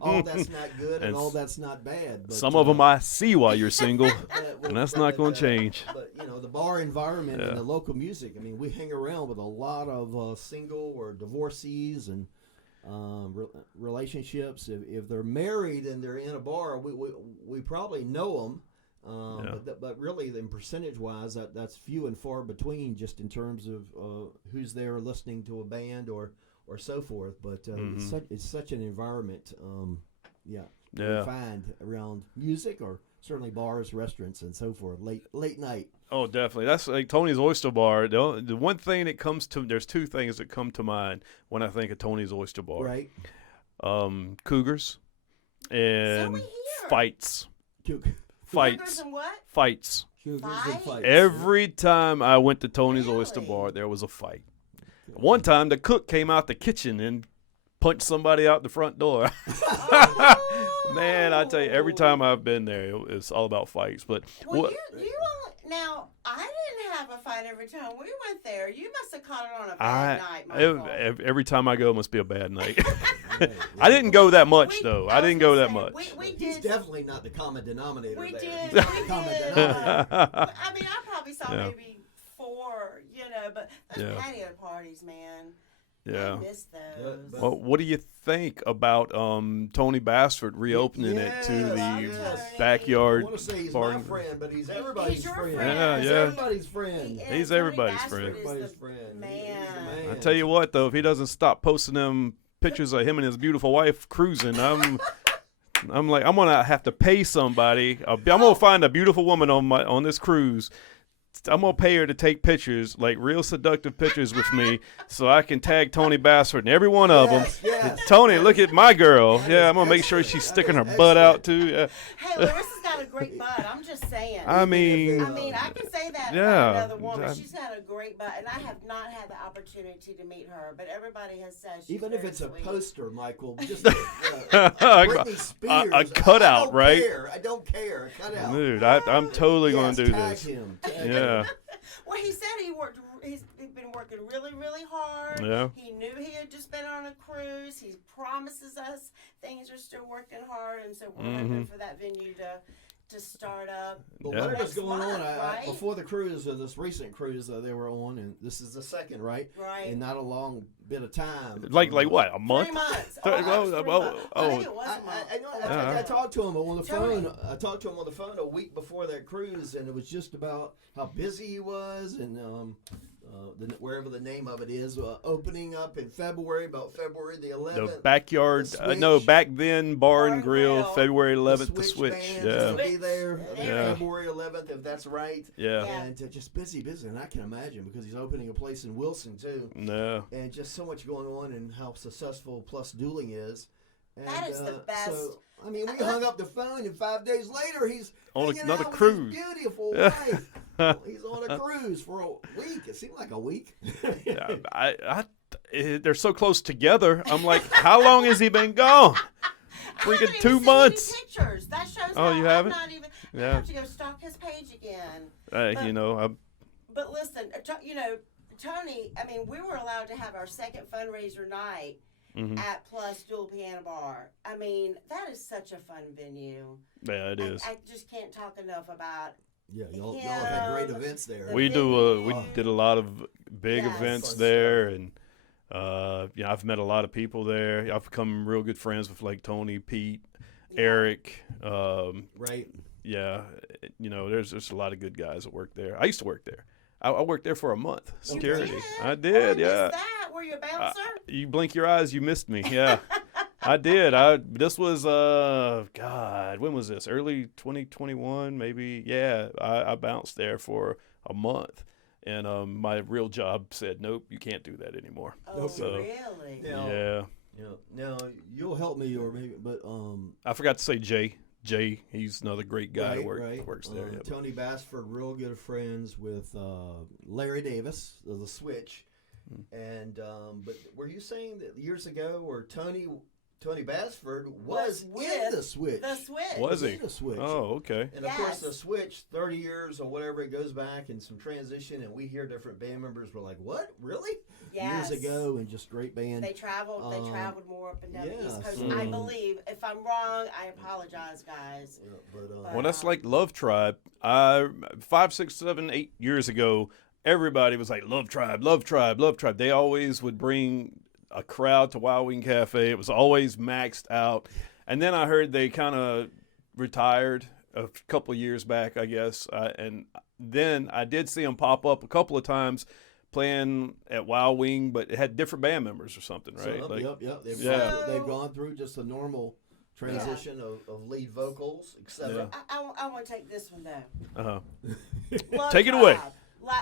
All that's not good and all that's not bad. But, some of them I see why you're single, and that's not going to change. But the bar environment and the local music. We hang around with a lot of single or divorcees and relationships. If they're married and they're in a bar, we probably know them. But really, in percentage-wise, that's few and far between, just in terms of who's there listening to a band or so forth. But it's such an environment, we find around music, or certainly bars, restaurants, and so forth, late night. Oh, definitely. That's like Tony's Oyster Bar. The one thing that comes to, there's two things that come to mind when I think of Tony's Oyster Bar. Right. Cougars and fights. Cougars and what? Fights. Cougars and fights. Every time I went to Tony's Oyster Bar, there was a fight. One time, the cook came out the kitchen and punched somebody out the front door. Man, I tell you, every time I've been there, it's all about fights. But now, I didn't have a fight every time we went there. You must have caught it on a bad night, Michael. Every time I go, it must be a bad night. I didn't go that much, though. I didn't go that much. He's definitely not the common denominator. We there. did. Denominator. I probably saw maybe 4, but those patio parties, man. Yeah. I miss those. Well, what do you think about Tony Bassford reopening it to the backyard? I want to say he's my friend, but he's everybody's friend. Yeah, he's everybody's friend. He's everybody's friend. Everybody's friend. Man. I tell you what, though, if he doesn't stop posting them pictures of him and his beautiful wife cruising, I'm gonna have to pay somebody. I'm gonna find a beautiful woman on this cruise. I'm going to pay her to take pictures, like real seductive pictures with me, so I can tag Tony Bassford and every one of them. Yes. Tony, look at my girl. I'm going to make sure she's sticking her butt out, too. Hey, Larissa's got got a great butt. I'm just saying. I mean, I can say that yeah, about another woman. I- She's got a great butt, and I have not had the opportunity to meet her, but everybody has said she's Even if very it's sweet. a poster, Michael, just a Britney Spears, cutout, right? I don't care. A cutout. Dude, I'm totally going to do tag this. Him, tag Yeah. him. Well, he said he's been working really, really hard. Yeah. He knew he had just been on a cruise. He promises us things are still working hard, and so we're hoping for that venue to start up. But Yeah. whatever's going on, Right? before the cruise, this recent cruise they were on, and this is the second, right? Right. In not a long bit of time. Like what? A month? 3 months. Oh, Oh, that was 3 months. I think oh. it was a month. I know. Uh-huh. I talked to him on the Tony. phone. I talked to him on the phone a week before that cruise, and it was just about how busy he was, and wherever the name of it is, opening up in February, about February the 11th. The backyard, The no, Switch. back then, Bar and and Grill, Grill. February 11th, the Switch Switch. band Yeah. will be there Yeah. February 11th, if that's right. Yeah. Yeah. And just busy, and I can imagine because he's opening a place in Wilson too, No. and just so much going on, and how successful Plus Dueling is. And, That is the best. So, I mean, we hung up the phone, and 5 days later, he's On hanging another out with cruise. his beautiful wife. He's on a cruise for a week. It seemed like a week. They're so close together. I'm like, how long has he been gone? I Freaking haven't even 2 seen months. any pictures. That shows Oh, how you I'm haven't? not even. I Yeah. have to go stalk his page again. But listen, Tony. I mean, we were allowed to have our second fundraiser night at Plus Dual Piano Bar. I mean, that is such a fun venue. Yeah, it is. I just can't talk enough about. Yeah, y'all have had great events there. We did a lot of big Yes. events Fun there, and I've met a lot of people there. I've become real good friends with like Tony, Pete, Yeah. Eric. Right. Yeah, there's a lot of good guys that work there. I used to work there. I worked there for a month. Security. I did. Oh, I missed Yeah. that. Were you a bouncer? You blink your eyes, you missed me. Yeah. I did. This was God, when was this? Early 2021, maybe. Yeah, I bounced there for a month, and my real job said, nope, you can't do that anymore. Oh, So, really? Yeah. Yeah. Now you'll help me, or maybe, but I forgot to say Jay. Jay, he's another great guy that right. works there. Yeah. Tony Bassford, real good friends with Larry Davis of the Switch, and but were you saying that years ago, or Tony Bassford was in with the Switch? The Switch. Was he? In the Switch. Oh, okay. And of course, Yes. the Switch, 30 years or whatever, it goes back and some transition, and we hear different band members were like, "What, really?" Yes. Years ago, and just great band. They traveled. They traveled more up and down the yeah, East Coast. so- I believe. If I'm wrong, I apologize, guys. Yeah, but, Well, that's like Love Tribe. 5, 6, 7, 8 years ago, everybody was like, Love Tribe, Love Tribe, Love Tribe. They always would bring a crowd to Wild Wing Cafe. It was always maxed out. And then I heard they kind of retired a couple of years back, I guess. And then I did see them pop up a couple of times playing at Wild Wing, but it had different band members or something, right? So, Like, yep. They've, Yeah. they've gone through just a normal transition of lead vocals, etc. I want to take this one though. uh-huh. Love Take it away. Tribe.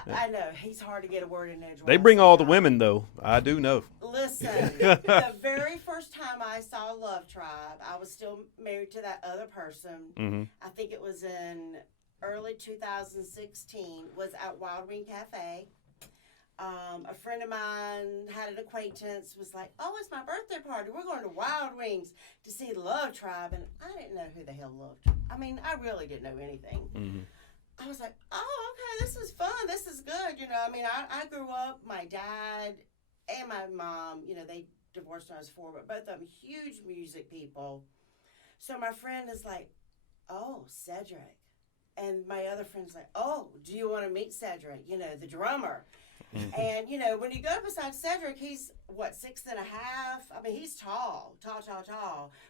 I know he's hard to get a word in edgewise. They bring all the sometimes. women, though. I do know. Listen, the very first time I saw Love Tribe, I was still married to that other person. Mm-hmm. I think it was in early 2016. Was at Wild Wing Cafe. A friend of mine had an acquaintance, was like, "Oh, it's my birthday party. We're going to Wild Wings to see Love Tribe." And I didn't know who the hell Love Tribe. I mean, I really didn't know anything. Mm-hmm. I was like, "Oh, okay, this is fun. This is good." I mean, I grew up, my dad and my mom, they divorced when I was 4, but both of them huge music people. So my friend is like, "Oh, Cedric." And my other friend's like, "Oh, do you want to meet Cedric? The drummer." And, when you go beside Cedric, he's, 6'1". I mean, he's tall.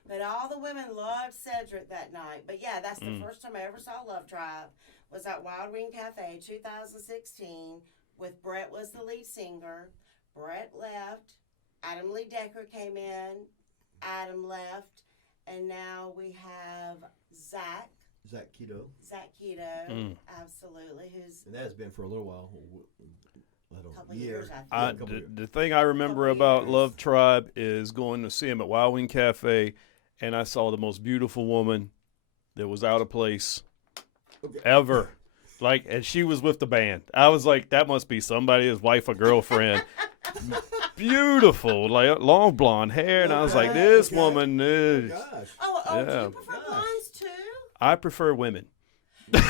But all the women loved Cedric that night. But, yeah, that's the first time I ever saw Love Tribe, was at Wild Wing Cafe, 2016, with Brett was the lead singer. Brett left. Adam Lee Decker came in. Adam left. And now we have Zach Keto. Keto, absolutely, who's And that has been for a little while. I don't know, couple of years, I think. couple years. The thing I remember Couple about years. Love Tribe is going to see him at Wild Wing Cafe, and I saw the most beautiful woman that was out of place Okay. ever. Like, and she was with the band. I was like, that must be somebody's wife or girlfriend. Beautiful, like long blonde hair, and I was like, this Okay. woman is. Gosh. Oh, do Yeah. you prefer Gosh. blondes too? I prefer women. Women.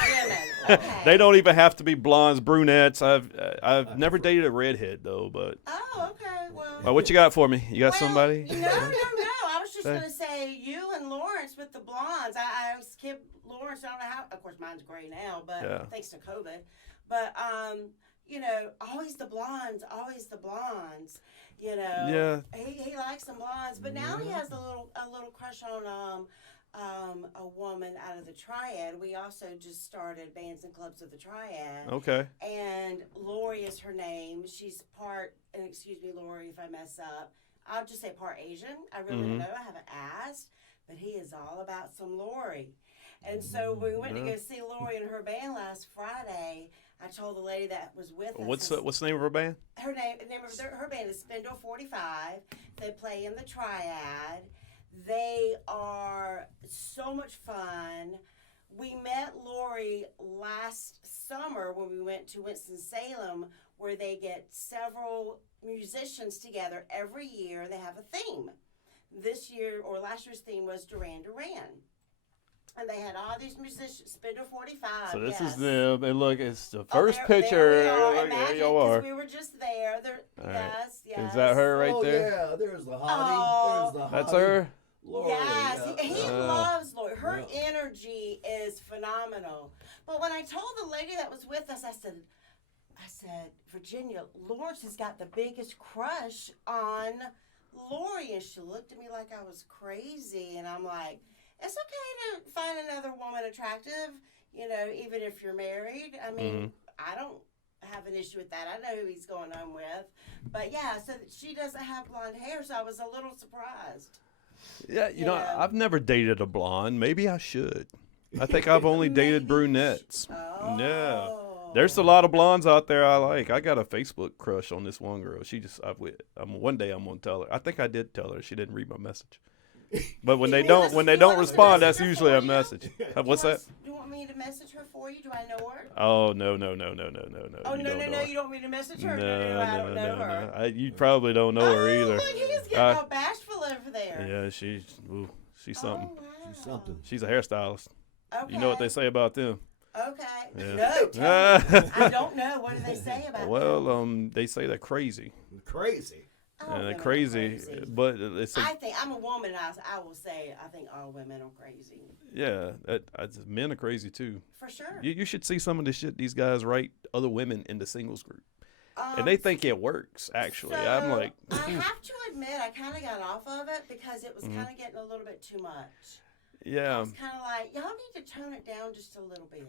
Okay. They don't even have to be blondes, brunettes. I've never dated a redhead though. But Oh, okay. Well, what you got for me? You got well, somebody? No. I was just Say. gonna say you and Lawrence with the blondes. I skipped Lawrence. I don't know how. Of course, mine's gray now, but Yeah. thanks to COVID. But you know, always the blondes. You know. Yeah. He likes some blondes, but now he Yeah. has a little crush on a woman out of the Triad. We also just started Bands and Clubs of the Triad. Okay. And Lori is her name. She's part, and excuse me, Lori, if I mess up. I'll just say part Asian. I really don't know. I haven't asked, but he is all about some Lori. And so we went to go see Lori and her band last Friday. I told the lady that was with us. What's the name of her band? Her name of her band is Spindle 45. They play in the Triad. They are so much fun. We met Lori last summer when we went to Winston-Salem, where they get several musicians together every year. They have a theme. This year, or last year's theme was Duran Duran. And they had all these musicians, Spindle 45. So this yes. is them. And look, it's the Oh, first there picture. we are. Look, Imagine, there y'all are. 'cause we were just there. All right. Yes. Is that her right Oh, there? yeah, there's the hottie. Oh. There's the hottie. That's her. Lori, Yes, yeah. he loves Lori. Her Yeah. energy is phenomenal. But when I told the lady that was with us, I said, Virginia, Lawrence has got the biggest crush on Lori. And she looked at me like I was crazy. And I'm like, it's okay to find another woman attractive, you know, even if you're married. I mean, I don't have an issue with that. I know who he's going home with. But yeah, so she doesn't have blonde hair, so I was a little surprised. Yeah, you know, Yeah. I've never dated a blonde. Maybe I should. I think I've only dated Maybe. brunettes. Oh. Yeah. There's a lot of blondes out there I like. I got a Facebook crush on this one girl. One day I'm gonna tell her. I think I did tell her. She didn't read my message. But when they You don't want us to respond, that's message her usually for a you? message. What's that? Do you want me to message her for you? Do I know her? Oh no. Oh, You no, don't know her. you don't want me to message her? No, I don't know her. You probably don't know her either. Oh, look, he's getting all bashful over there. Yeah, she's something. Oh, wow. She's something. She's a hairstylist. Okay. You know what they say about them? Okay. Yeah. No, tell me. I don't know. What do they say about Well, them? they say they're crazy. Crazy. Oh, They're women are crazy, but it's I think I'm a woman. I will say I think all women are crazy. yeah. Men are crazy too. For sure. You should see some of the shit these guys write other women in the singles group, and Um, they think it works. Actually, I'm so, like, I have to admit, I kind of got off of it because it was kind of getting a little bit too much. I yeah, was kind of like, y'all need to tone it down just a little bit.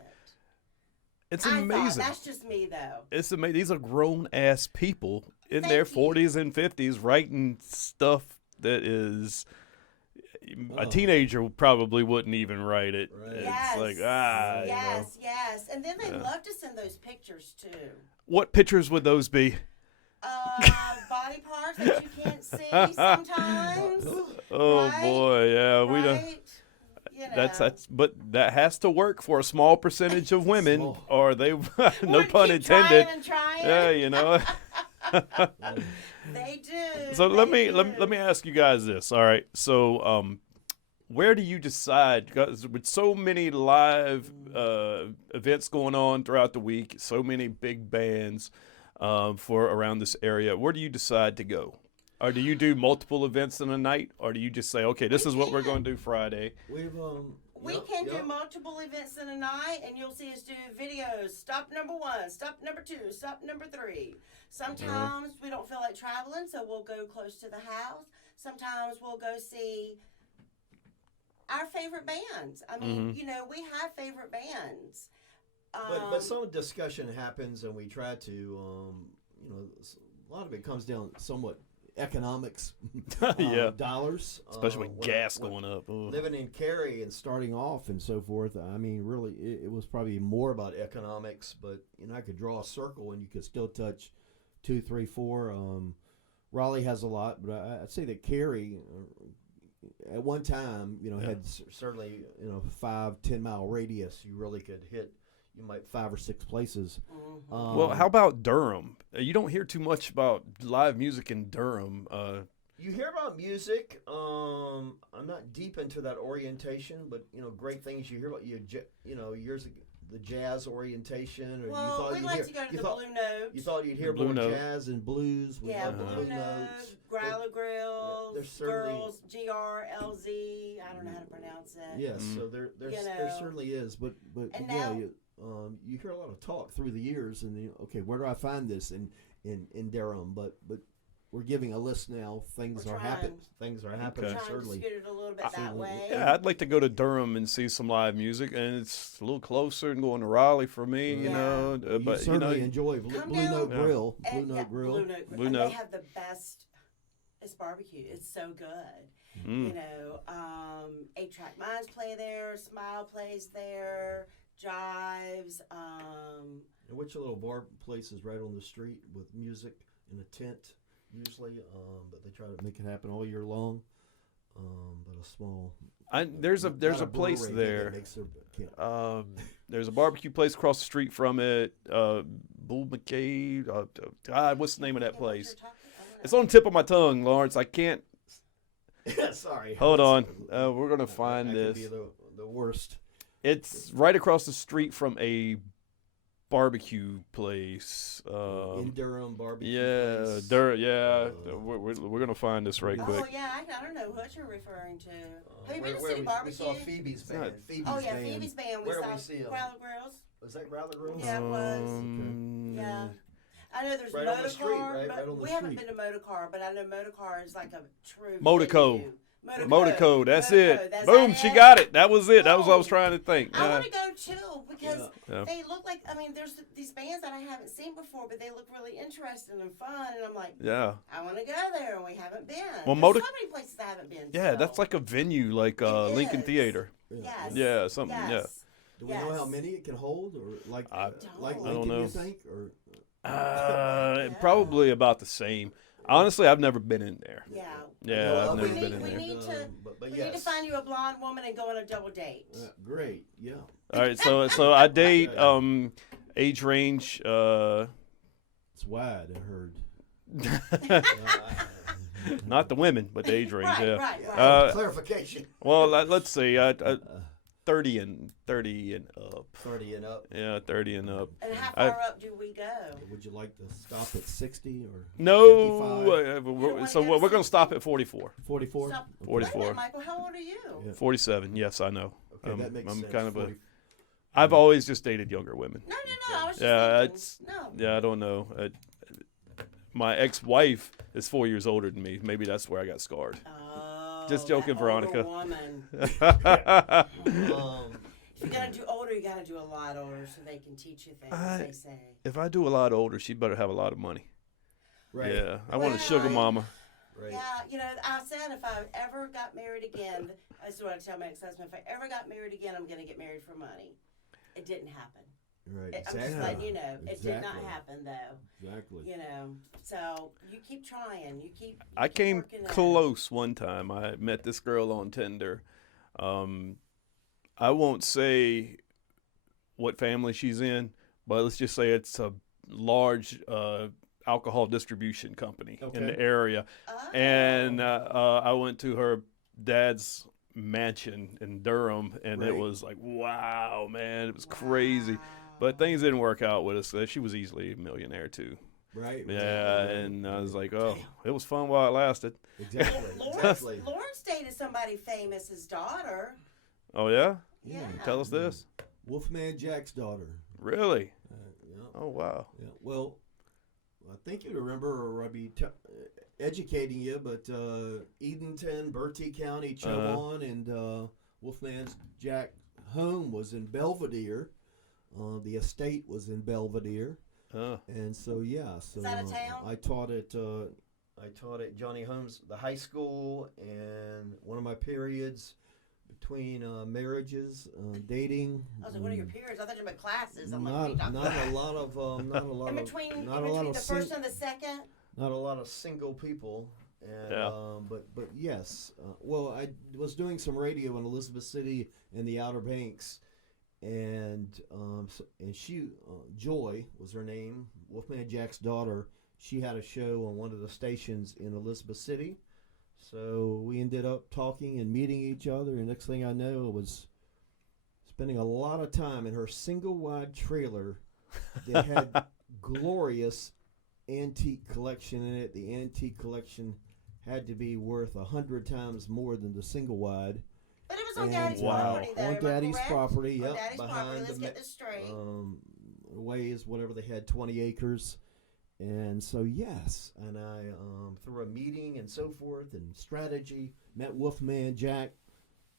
it's I thought, amazing. that's just me, though. It's amazing. These are grown ass people in Thank their you. 40s and 50s writing stuff that is a teenager probably wouldn't even write it. Right. It's Yes. like Yes. And then they love to send those pictures, too. What pictures would those be? Body parts that you can't see sometimes. Oh Right? boy, yeah, we don't. Right? You know. That's but that has to work for a small percentage of women, Small. or they no Wanna pun keep intended. Trying and trying. Yeah, you know. They do. So let they me do. ask you guys this. All right, so where do you decide? Because with so many live events going on throughout the week, so many big bands for around this area, where do you decide to go? Or do you do multiple events in a night, or do you just say, okay, this is what we're going to do Friday? We've We can do multiple events in a night, and you'll see us do videos. Stop number 1, stop number 2, stop number 3. Sometimes we don't feel like traveling, so we'll go close to the house. Sometimes we'll go see our favorite bands. I mean, you know, we have favorite bands. But some discussion happens, and we try to, you know, a lot of it comes down somewhat economics, Yeah. dollars, Especially with gas going up. Ugh. Living in Cary and starting off and so forth. I mean, really, it was probably more about economics. But you know, I could draw a circle, and you could still touch 2, 3, 4. Raleigh has a lot, but I'd say that Cary, at one time, Yeah. had certainly 5-10 mile radius. You really could hit. You might 5 or 6 places. Well, how about Durham? You don't hear too much about live music in Durham. You hear about music. I'm not deep into that orientation, but great things you hear about. Years ago, the jazz orientation, or Well, we like to go to the Blue Notes. You thought you'd hear Blue more Note. jazz and blues. We Yeah, love the Blue Blue Notes, Notes. Growler Grills, there's certainly- Girls, GRLZ. I don't know how to pronounce it. Yes, so there certainly is, but And yeah, now- you hear a lot of talk through the years, and okay, where do I find this in Durham? But we're giving a list now. Things We're are trying. happening. Things are We're happening. trying to Certainly. scoot it a little bit that Certainly. way. Yeah, I'd like to go to Durham and see some live music, and it's a little closer than going to Raleigh for me, Yeah. You But certainly enjoy Blue Come Note down- Grill. Blue And, Note Grill. Blue Note. Blue And Note. they have the best. It's barbecue. It's so good. Mm. 8-Track Minds play there. Smile plays there. Jives. And which little bar place is right on the street with music in a tent, usually, but they try to make it happen all year long. But a small. There's a not place brewery, but there. that makes their- There's a barbecue place across the street from it. Bull McCade. God, what's the name of that place? It's on the tip of my tongue, Lawrence. I can't. Sorry. Hold on. We're gonna find that this. could be the worst. It's right across the street from a barbecue place. In Durham barbecue. Yeah, place. yeah. We're gonna find this right quick. Oh yeah, I don't know what you're referring to. Have you been to where City we Barbecue? saw Phoebe's It's not- band. Phoebe's Oh yeah, band. Phoebe's band. We Where saw we see 'em? Growler Grills. Was that Growler Grills? Yeah, it was. Yeah. I know there's Right on the street, Motorcar, right? but Right on the we haven't street. been to Motorcar, but I know Motorcar is like a true Motorco. venue. Motorco, that's Motorco, it. that's Boom, that she it? got it. That was it. That was what I was Oh. trying to think. I want to go too because Yeah. they look like. I mean, there's these bands that I haven't seen before, but they look really interesting and fun, and I'm like, Yeah. I want to go there, and we haven't been. Well, There's so many places I haven't been. Yeah, so. that's like a venue, like It Lincoln is. Theater. Yes. Yeah, something. Yes. Do we know how Yes. many it can hold, or like I don't Lincoln, know. you think, or Yeah. Probably about the same. Honestly, I've never been in there. Yeah. Yeah, Well, I've we never need- been in we there. need to- but We yes. need to find you a blonde woman and go on a double date. Great, yeah. All right, so I date age range. It's wide. I heard. Not the women, but the age range. Right, Yeah. right. Clarification. Well, let's see. 30 and up. 30 and up. Yeah, 30 and up. And how I- far up do we go? Would you like to stop at 60 or No. 55? So wanna go we're to going to stop at 44. 44? Stop. Okay. 44. Wait a minute, Michael, how old are you? Yeah. 47. Yes, I know. Okay, that makes I'm sense. kind of 40. I've always just dated younger women. No, I was just Yeah, thinking. it's- No. Yeah, I don't know. My ex-wife is 4 years older than me. Maybe that's where I got scarred. Oh, Just joking, that Veronica. older woman. Um, If you're gonna do older, you gotta do a lot older so they can teach you things. They say. If I do a lot older, she better have a lot of money. right. Yeah, I want a sugar Well, mama. Right. Yeah, I said if I ever got married again, I just want to tell my ex-husband, if I ever got married again, I'm gonna get married for money. It didn't happen. Right. I'm Exactly. just letting you know, it did not Exactly. happen though. Exactly. So you keep trying. You keep. I came working at it. close one time. I met this girl on Tinder. I won't say what family she's in, but let's just say it's a large alcohol distribution company in the Okay. area. Oh. And I went to her dad's mansion in Durham, and it Right. was like, wow, man, it was crazy. But things didn't work out with us. She was easily a millionaire too. Right. Yeah, right. and I was like, oh, it was fun while it lasted. Exactly. Lawrence, exactly. Lawrence dated somebody famous, his daughter. Oh yeah, Yeah. tell us this. Wolfman Jack's daughter. Really? Yeah. Oh wow. Yeah. Well, I think you remember, or I'd be educating you, but Edenton, Bertie County, Chowan, and Wolfman's Jack home was in Belvedere. The estate was in Belvedere, and so yeah. So Is that a town? I taught at Johnny Holmes, the high school, and one of my periods between marriages, dating. I was like, one of your periods. I thought you meant classes. I'm like, Not, what are you talking not about? a lot of not a lot In of between, not a lot of the first and the second. not a lot of single people. And, Yeah. but yes. Well, I was doing some radio in Elizabeth City in the Outer Banks, and she, Joy was her name, Wolfman Jack's daughter. She had a show on one of the stations in Elizabeth City. So we ended up talking and meeting each other, and next thing I know, I was spending a lot of time in her single-wide trailer that had glorious antique collection in it. The antique collection had to be worth 100 times more than the single-wide. But it was on And, Daddy's wow. property, though. On am I Daddy's correct? property, On yep. Daddy's property. Behind Let's the get this straight. ways, whatever they had, 20 acres. And so, yes, and I, through a meeting and so forth and strategy, met Wolfman Jack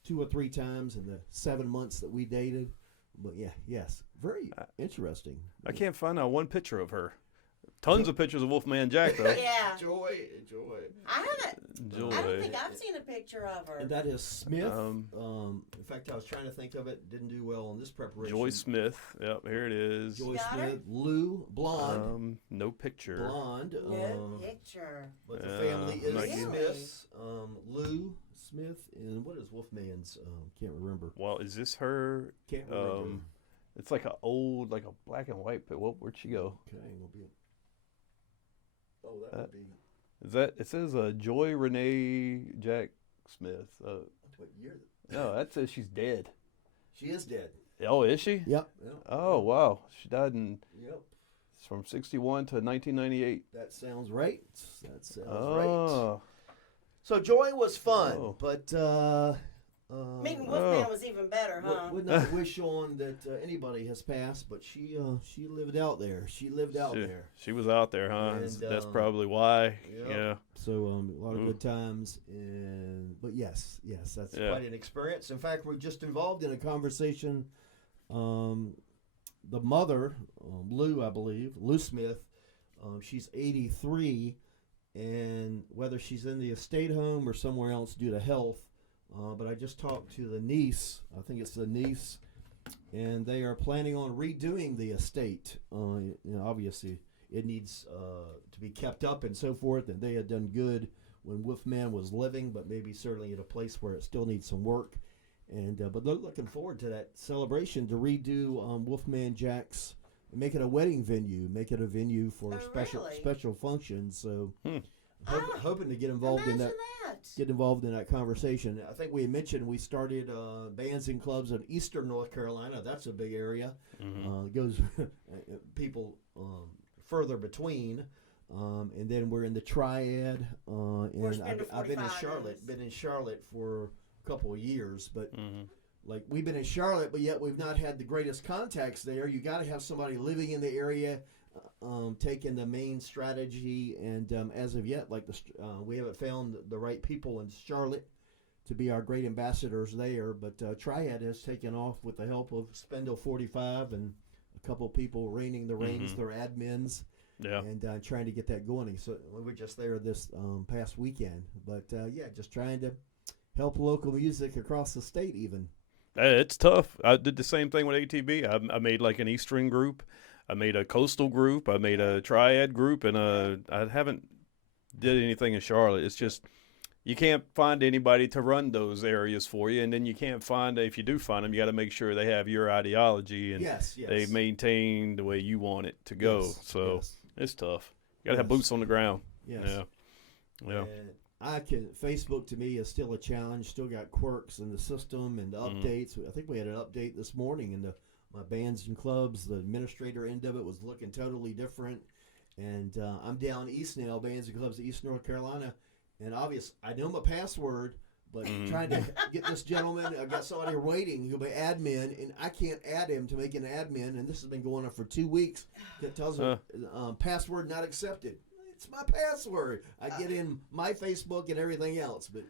2 or 3 times in the 7 months that we dated. But yeah, yes, very interesting. I can't find out one picture of her. Tons of pictures of Wolfman Jack, though. Yeah. Joy. I haven't. Joy. I don't think I've seen a picture of her. And that is Smith. Um, In fact, I was trying to think of it. Didn't do well on this preparation. Joy Smith. Yep, here it is. Joy Got her? Smith. Lou, blonde. No picture. Blonde. No picture. But the Yeah, family is Really? Smiths. Lou Smith, and what is Wolfman's? Can't remember. Well, is this her? Can't remember. It's like a old, like a black and white. Well, where'd she go? Okay, we'll be. Oh, that would be. Is that? It says Joy Renee Jack Smith. What year? No, that says she's dead. She is dead. Oh, is she? Yep. Oh, wow. She died Yep. from 61 to 1998. That sounds right. That sounds right. Oh. So Joy was fun, Oh. but Meeting Wolfman was even better, huh? would not wish on that anybody has passed, but she lived out there. She lived out there. She was out there, huh? And, That's probably why. yep. Yeah. So a lot of Ooh. good times, but yes, that's Yeah. quite an experience. In fact, we're just involved in a conversation. The mother, Lou, I believe, Lou Smith, she's 83, and whether she's in the estate home or somewhere else due to health. But I just talked to the niece. I think it's the niece, and they are planning on redoing the estate. Obviously, it needs to be kept up and so forth. And they had done good when Wolfman was living, but maybe certainly at a place where it still needs some work. And but they're looking forward to that celebration to redo Wolfman Jack's, make it a wedding venue, make it a venue for really? special functions. So. Ah, Hoping to get involved in that. Get involved in that conversation. I think we mentioned we started bands and clubs in Eastern North Carolina. That's a big area. It goes people further between, and then we're in the Triad. And I've been in Charlotte. Been in Charlotte for a couple of years, but like we've been in Charlotte, but yet we've not had the greatest contacts there. You got to have somebody living in the area. Taking the main strategy, and as of yet, like we haven't found the right people in Charlotte to be our great ambassadors there. But Triad has taken off with the help of Spindle 45 and a couple people reining the reins, their admins, and trying to get that going. So we were just there this past weekend. But just trying to help local music across the state even. It's tough. I did the same thing with ATB. I made like an Eastern group. I made a coastal group. I made a triad group, and I haven't did anything in Charlotte. It's just you can't find anybody to run those areas for you, and then you can't find if you do find them, you got to make sure they have your ideology and they maintain the way you want it to go. It's tough. You got to have boots on the ground. Yes. Yeah. Facebook to me is still a challenge. Still got quirks in the system and the updates. I think we had an update this morning in my bands and clubs. The administrator end of it was looking totally different. And I'm down east now, bands and clubs, East North Carolina. And obvious, I know my password, but trying to get this gentleman, I've got somebody waiting who'll be admin, and I can't add him to make an admin. And this has been going on for 2 weeks. It tells me password not accepted. It's my password. I get in my Facebook and everything else, but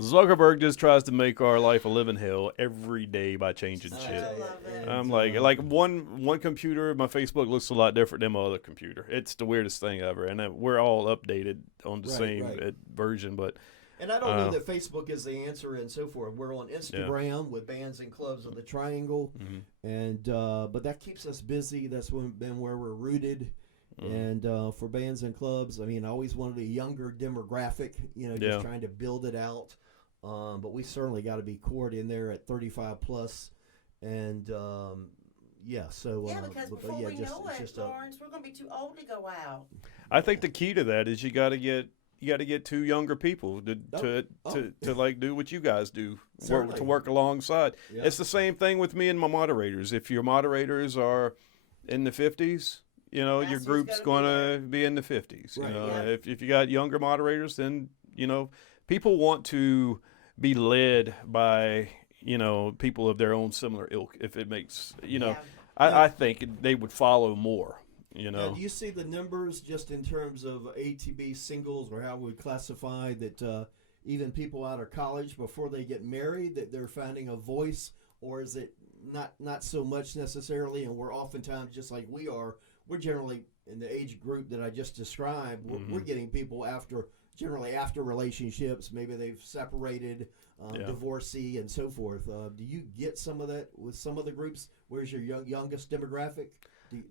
Zuckerberg just tries to make our life a living hell every day by changing shit. I love it. I'm like one computer, my Facebook looks a lot different than my other computer. It's the weirdest thing ever, and we're all updated on the same version, but. And I don't know that Facebook is the answer and so forth. We're on Instagram with bands and clubs of the Triangle, and but that keeps us busy. That's been where we're rooted. And for bands and clubs, I mean, I always wanted a younger demographic, just trying to build it out. But we certainly got to be cored in there at 35 plus. And, so. Because before we know it, Lawrence, we're going to be too old to go out. I think the key to that is you got to get two younger people to like do what you guys do, work alongside. Yeah. It's the same thing with me and my moderators. If your moderators are in the 50s, your group's going to be in the 50s. Right. If you got younger moderators, then people want to be led by people of their own similar ilk. If it makes I think they would follow more. Now, do you see the numbers just in terms of ATB singles, or how we classify that even people out of college before they get married, that they're finding a voice, or is it not so much necessarily? And we're oftentimes, just like we're generally in the age group that I just described. We're getting people generally after relationships. Maybe they've separated, divorcee, and so forth. Do you get some of that with some of the groups? Where's your youngest demographic?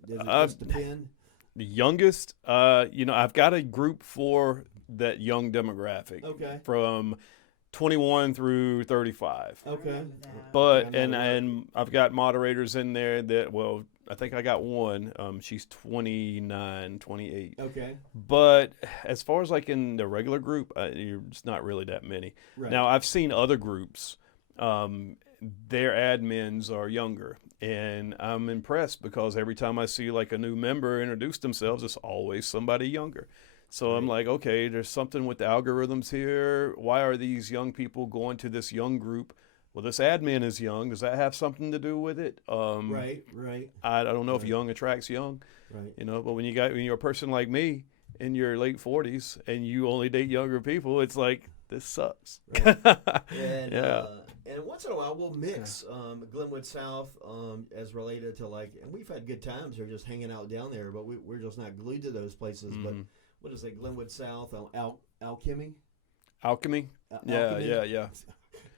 Does it just depend? The youngest, I've got a group for that young demographic. Okay. From 21 through 35. Okay. But and I've got moderators in there that, I think I got one. She's 29, 28. Okay. But as far as like in the regular group, it's not really that many. Right. Now, I've seen other groups, their admins are younger. And I'm impressed because every time I see like a new member introduce themselves, it's always somebody younger. So I'm like, okay, there's something with the algorithms here. Why are these young people going to this young group? Well, this admin is young. Does that have something to do with it? Right. I don't know if young attracts young. Right. But when you're a person like me in your late 40s and you only date younger people, it's like, this sucks. Right. And, and once in a while, we'll mix Glenwood South as related to and we've had good times here just hanging out down there, but we're just not glued to those places. But what is it, Glenwood South, Alchemy? Alchemy? Yeah.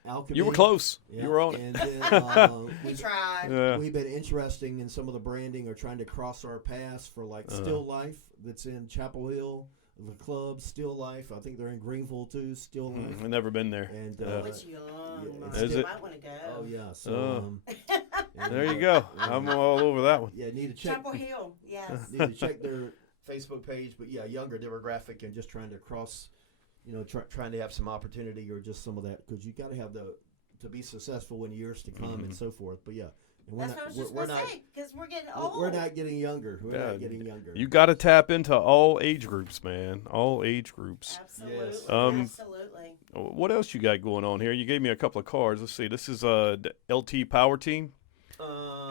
Alchemy. You were close. Yeah. You were on it. And then we tried. Yeah. We've been interesting in some of the branding or trying to cross our paths for Still Life that's in Chapel Hill. The club, Still Life. I think they're in Greenville too. Still Life. I've never been there. And it's young. Is it? I want to go. Oh yeah. So there you go. I'm all over that one. Yeah, need to check Chapel Hill. Yes. Need to check their Facebook page, but younger demographic and just trying to cross, trying to have some opportunity or just some of that, because you got to have to be successful in years to come and so forth. But and that's what I was just going to say, because we're getting old. We're not getting younger. We're not getting younger. You got to tap into all age groups, man. All age groups. Absolutely. Yes. Absolutely. What else you got going on here? You gave me a couple of cards. Let's see. This is the LT Power Team.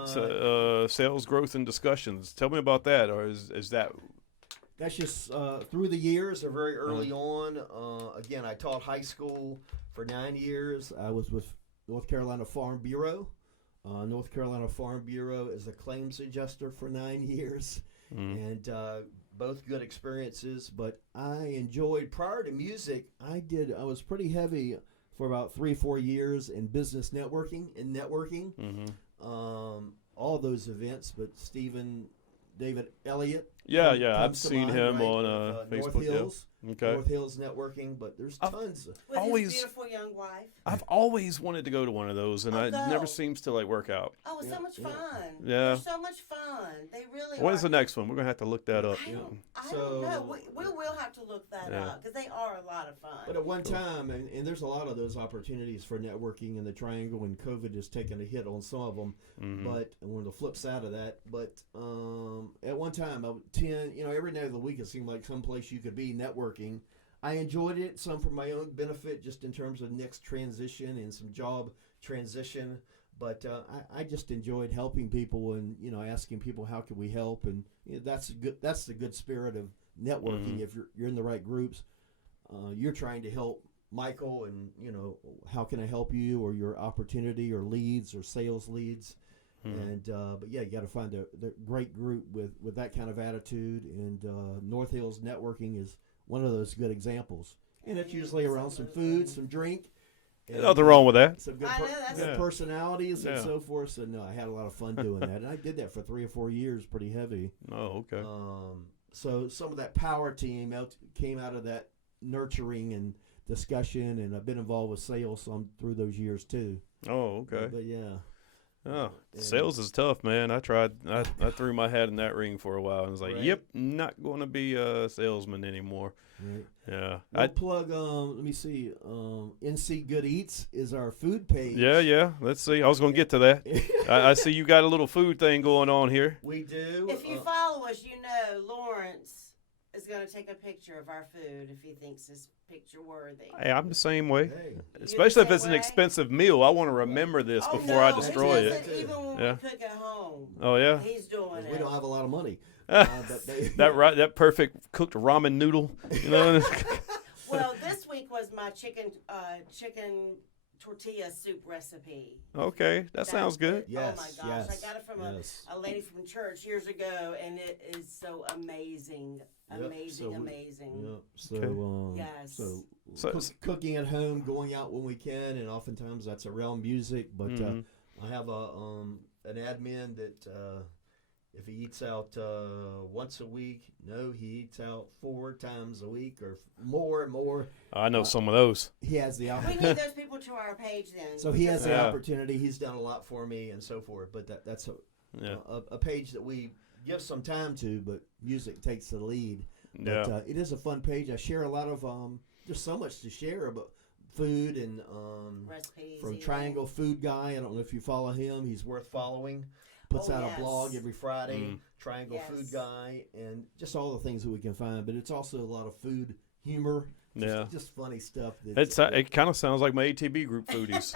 Sales growth and discussions. Tell me about that, or is that? That's just through the years, or very early on. Again, I taught high school for 9 years. I was with North Carolina Farm Bureau. North Carolina Farm Bureau is a claims adjuster for 9 years, and both good experiences. But I enjoyed, prior to music, I was pretty heavy for about 3-4 years in business networking and networking. All those events, but David Elliott. I've seen him on Facebook. North Hills. Okay. North Hills Networking, but there's tons. With his beautiful young wife. I've always wanted to go to one of those, and it never seems to work out. Oh, it's so much fun. Yeah. They're so much fun. They really are. When is the next one? We're going to have to look that up. I don't know. We will have to look that up, because they are a lot of fun. But at one time, and there's a lot of those opportunities for networking in the Triangle, and COVID has taken a hit on some of them. But on the flip side of that, at one time, I would every night of the week, it seemed like some place you could be networking. I enjoyed it, some for my own benefit, just in terms of next transition and some job transition. But I just enjoyed helping people and asking people how can we help, and that's good. That's the good spirit of networking. If you're in the right groups, you're trying to help Michael, and how can I help you, or your opportunity or leads or sales leads. And but you got to find the great group with that kind of attitude, and North Hills Networking is one of those good examples. And it's usually around some food, some drink. Nothing wrong with that. Some good personalities and so forth. So I had a lot of fun doing that, and I did that for 3 or 4 years, pretty heavy. Oh, okay. So some of that power team came out of that nurturing and discussion, and I've been involved with sales through those years too. Oh, okay. But yeah. Oh, And- sales is tough, man. I tried. I threw my hat in that ring for a while and was like, Right. "Yep, not going to be a salesman anymore." Right. Yeah. We'll plug. Let me see. NC Good Eats is our food page. Yeah. Let's see. I was going to get to that. I see you got a little food thing going on here. We do. If you follow us, you know Lawrence is going to take a picture of our food if he thinks it's picture worthy. Hey, I'm the same way. Hey. Especially if same it's an way? expensive meal. I want to remember this Oh, before I no, destroy he it. doesn't, even when Yeah. we cook at home. Oh yeah. He's doing it. We don't have a lot of money. But That perfect cooked ramen noodle. You know. Well, this week was my chicken tortilla soup recipe. Okay, that sounds good. Yes, oh my gosh, yes, I got it from yes. a lady from church years ago, and it is so amazing, Yep, amazing, so amazing. Yep. So, Okay. Yes. So- cooking at home, going out when we can, and oftentimes that's around music. But Mhm. I have an admin that if he eats out once a week, no, he eats out 4 times a week or more and more. I know some of those. He has the We opportunity. need those people to our page then. So he has the Yeah. opportunity. He's done a lot for me and so forth. But that's Yeah. a page that we give some time to, but music takes the lead. Yeah. But it is a fun page. I share a lot of there's so much to share about food and recipes. from even. Triangle Food Guy. I don't know if you follow him. He's worth following. Puts Oh, out yes. a blog every Friday. Mm. Triangle Yes. Food Guy, and just all the things that we can find. But it's also a lot of food humor. Yeah. Just funny stuff. It kind of sounds like my ATB group foodies.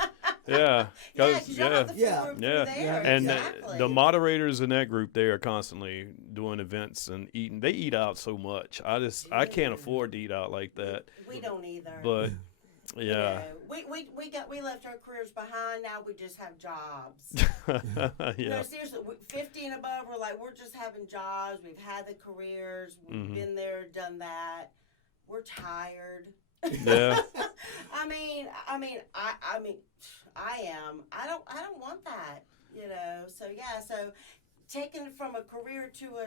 Yeah. Yeah, 'Cause- 'cause y'all have the food Yeah. group Yeah. through there. Yeah. And exactly. the moderators in that group, they are constantly doing events and eating. They eat out so much. I can't Dude. afford to eat out like that. We don't either. But You yeah, know, we left our careers behind. Now we just have jobs. yeah, No, seriously, 50 and above, we're just having jobs. We've had the careers. We've Mhm. been there, done that. We're tired. yeah. I mean, I am. I don't want that, you know. So yeah, so taking it from a career to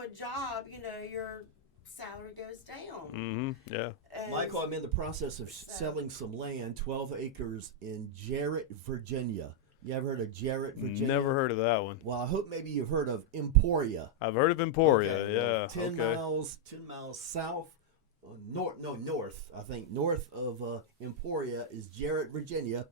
a job, you know, your salary goes down. Yeah. And Michael, I'm in the process of So- selling some land, 12 acres in Jarrett, Virginia. You ever heard of Jarrett, Virginia? Never heard of that one. Well, I hope maybe you've heard of Emporia. I've heard of Emporia. Okay, Yeah. well, 10 okay. miles, 10 miles south, north. I think north of Emporia is Jarrett, Virginia,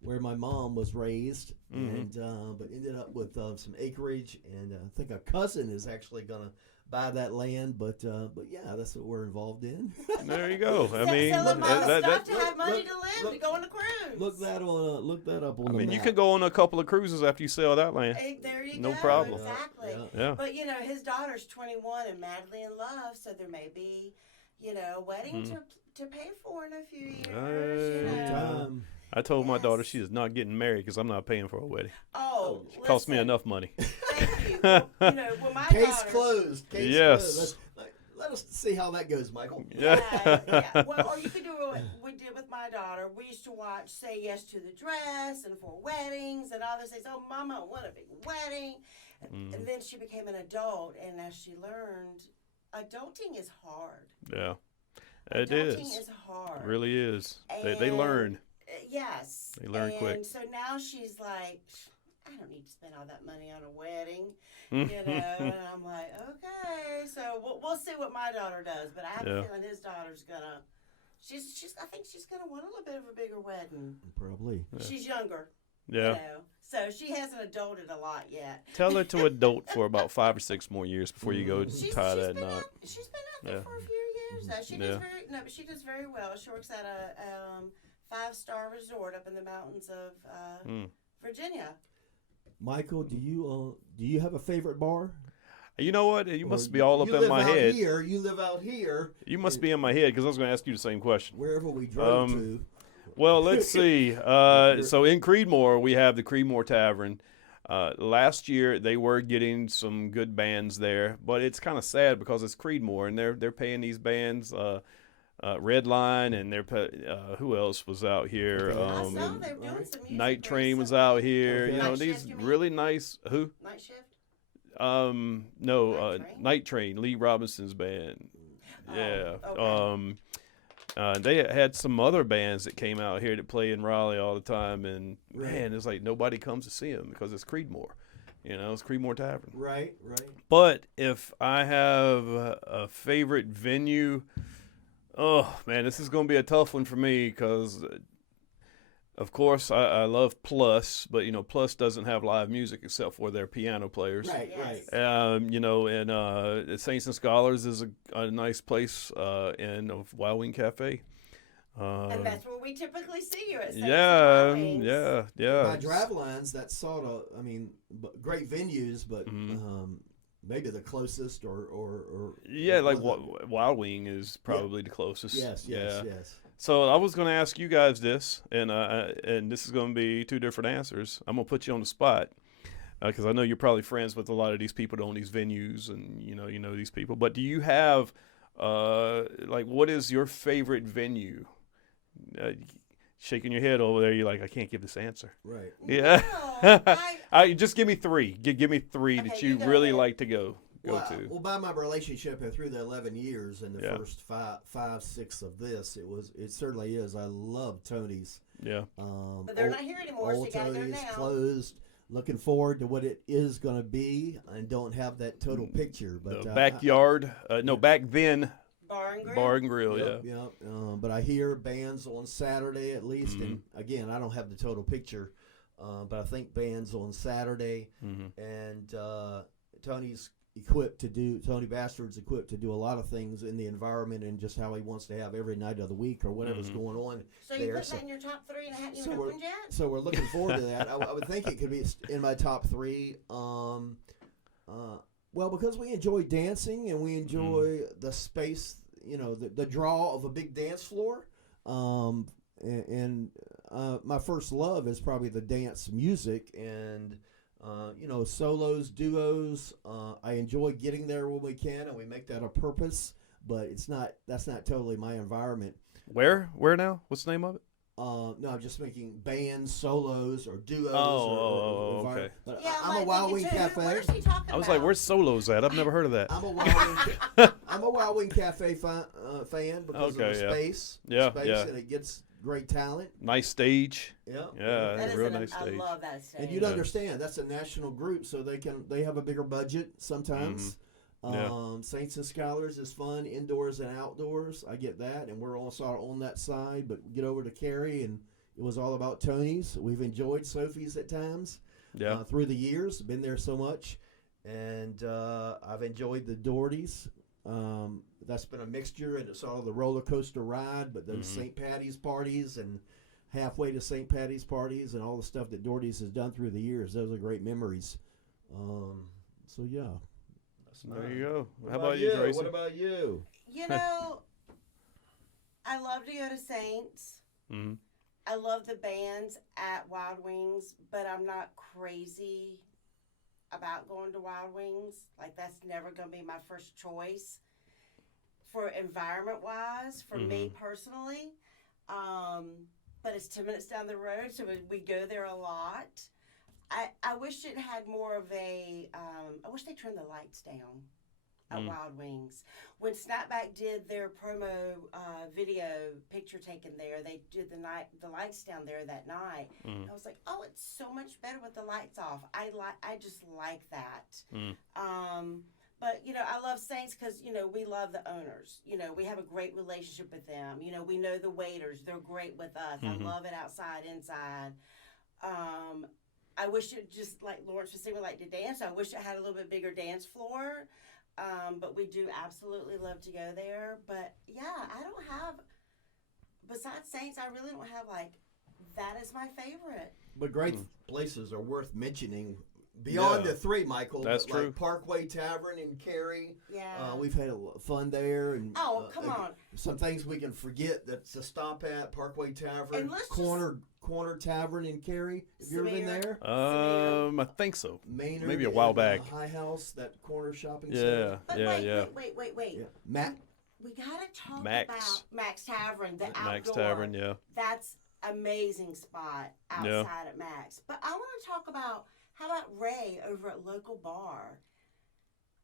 where my mom was raised, Mhm. and but ended up with some acreage, and I think a cousin is actually gonna buy that land, but yeah, that's what we're involved in. There you go. I mean, selling my stuff to look- have money look- to live, look- to go on a cruise. look that up on I the mean, map. you could go on a couple of cruises after you sell that land. Hey, there you No go. problem. Exactly. Yeah. Yeah. But you know, his daughter's 21 and madly in love, so there may be, you know, a wedding to pay for in a few years. You know. Sometime. I told my daughter Yes. she is not getting married because I'm not paying for a wedding. Oh, It cost me listen, enough money. Thank you. Well, you know, when my Case daughter, closed. Case Yes. closed. Let us see how that goes, Michael. yeah. Well, or you could do what we did with my daughter. We used to watch Say Yes to the Dress and For Weddings and all those things. Oh, Mama, I want a big wedding. And then she became an adult, and as she learned, adulting is hard. Yeah. It Adulting is. hard. It really is. They And- learn. Yes. They learn quick. And so now she's like, I don't need to spend all that money on a wedding, Mm-hmm. you know. And I'm like, okay. So we'll see what my daughter does, but I have Yeah. a feeling his daughter's gonna. I think she's gonna want a little bit of a bigger wedding. Probably. She's younger. Yeah. You know, so she hasn't adulted a lot yet. Tell her to adult for about 5 or 6 more years before you go She's tie that been knot. out, she's been out there Yeah. for a few years. Now she Yeah. but she does very well. She works at a 5-star resort up in the mountains of Virginia. Michael, do you have a favorite bar? You know what? You must Or be all up you in live my out head. Here, you live out here. You must be in my head because I was going to ask you the same question. Wherever we drove Um, to. Well, let's see. So in Creedmoor, we have the Creedmoor Tavern. Last year, they were getting some good bands there, but it's kind of sad because it's Creedmoor, and they're paying these bands. Redline, and who else was out here? I saw they were doing some music. Night very Train was similar. out here. Okay. You know, Night these Shift, you mean? really nice. Who? Night shift. No, Night Train? Night Train, Lee Robinson's band. Oh, Yeah. okay. They had some other bands that came out here that play in Raleigh all the time, and Right. man, it's like nobody comes to see them because it's Creedmoor. It's Creedmoor Tavern. Right. But if I have a favorite venue, oh man, this is going to be a tough one for me because, of course, I love Plus, but Plus doesn't have live music except for their piano players. Right. Yes. And Saints and Scholars is a nice place in Wild Wing Cafe. And that's where we typically see you at Saints and Yeah, Wings. yeah. By drive lines, that's sort of, great venues, but maybe the closest or Yeah, like one of Wild Wing is probably the closest. Yes. So I was going to ask you guys this, and this is going to be two different answers. I'm going to put you on the spot because I know you're probably friends with a lot of these people that own these venues, and you know these people. But do you have what is your favorite venue? Shaking your head over there, you're like, I can't give this answer. Right. Yeah. No, Just give me three. Give me three that Okay, you you go really ahead. like to go to. Well, by my relationship and through the 11 years and the Yeah. first five, 6 of this, it certainly is. I love Tony's. Yeah. but they're not here anymore, so Old you gotta go Tony's now. closed. Looking forward to what it is going to be, and don't have that total picture. But The backyard. Back then, Bar and Grill. Bar and Grill. Yep. But I hear bands on Saturday at least, and again, I don't have the total picture, but I think bands on Saturday, and Tony Bastard's equipped to do a lot of things in the environment and just how he wants to have every night of the week or whatever's going on. So you there. put that in your top 3 and haven't so even we're- opened yet? So we're looking forward to that. I would think it could be in my top 3. Well, because we enjoy dancing and we enjoy the space, the draw of a big dance floor. My first love is probably the dance music and, solos, duos. I enjoy getting there when we can, and we make that a purpose. But that's not totally my environment. Where now? What's the name of it? No, I'm just making bands, solos, or duos. Oh, okay. But Yeah, I'm a Wild Wing Cafe. Where's he talking I was like, about? where's Solos at? I've never heard of that. I'm a Wild Wing Cafe fan because of the Okay, yeah. space. Yeah, space, yeah. and it gets great talent. Nice stage. Yeah, Yeah, That is real an- nice I stage. love that stage. And you'd understand that's a national group, so they have a bigger budget sometimes. Yeah. Saints and Scholars is fun, indoors and outdoors. I get that, and we're all sort of on that side. But get over to Cary, and it was all about Tony's. We've enjoyed Sophie's at times. Yeah. Through the years, been there so much, and I've enjoyed the Doherty's. That's been a mixture, and it's all the roller coaster ride, but those St. Patty's parties and halfway to St. Patty's parties and all the stuff that Doherty's has done through the years, those are great memories. So yeah, There you go. What How about you, Tracy? What about you? I love to go to Saints. Mhm. I love the bands at Wild Wings, but I'm not crazy about going to Wild Wings. Like, that's never going to be my first choice for environment-wise, for me personally. But it's 10 minutes down the road, so we go there a lot. I wish it had more of a, I wish they turned the lights down at Wild Wings. When Snapback did their promo video picture taken there, they did the lights down there that night. I was like, oh, it's so much better with the lights off. I just like that. But, I love Saints because, we love the owners. We have a great relationship with them. We know the waiters. They're great with us. I love it outside, inside. I wish it just, like Lawrence was saying, we like to dance. I wish it had a little bit bigger dance floor. But we do absolutely love to go there. But, yeah, I don't have, besides Saints, I really don't have, that is my favorite. But great places are worth mentioning. Beyond the 3, Michael. That's true. Like Parkway Tavern in Cary. Yeah. We've had a lot of fun there. And, Oh, come on. Some things we can forget that's to stop at. Parkway Tavern. And let's Corner Tavern in Cary. Have you ever been Samir. there? I think so. Maynard. Maybe a while and, back. High House, that corner shopping Yeah, center. But yeah. wait. Yeah. Matt? We gotta talk Max. about Max Tavern, the outdoor. Max Tavern, yeah. That's amazing spot outside at Max. But I want to talk about how about Ray over at Local Bar.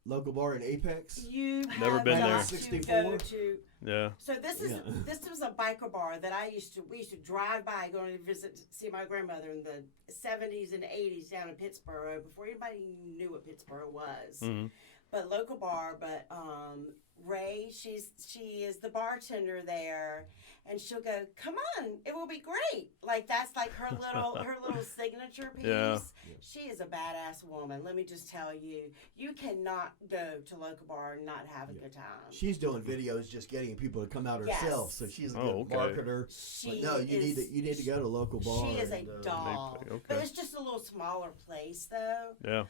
local bar in Apex. You Never have been got there. to 64? go to. Yeah. So this was a biker bar that we used to drive by going to visit to see my grandmother in the 70s and 80s down in Pittsburgh before anybody knew what Pittsburgh was. Mm-hmm. But local bar, but Ray, she is the bartender there, and she'll go, "Come on, it will be great." Like that's like her little signature piece. Yeah. She is a badass woman. Let me just tell you, you cannot go to local bar and not have a good time. She's doing videos just getting people to come out herself, Yes. so she's a Oh, good okay. marketer. She But no, you need to go to local bar. She is a and, doll, Okay. but it's just a little smaller place though. Yeah.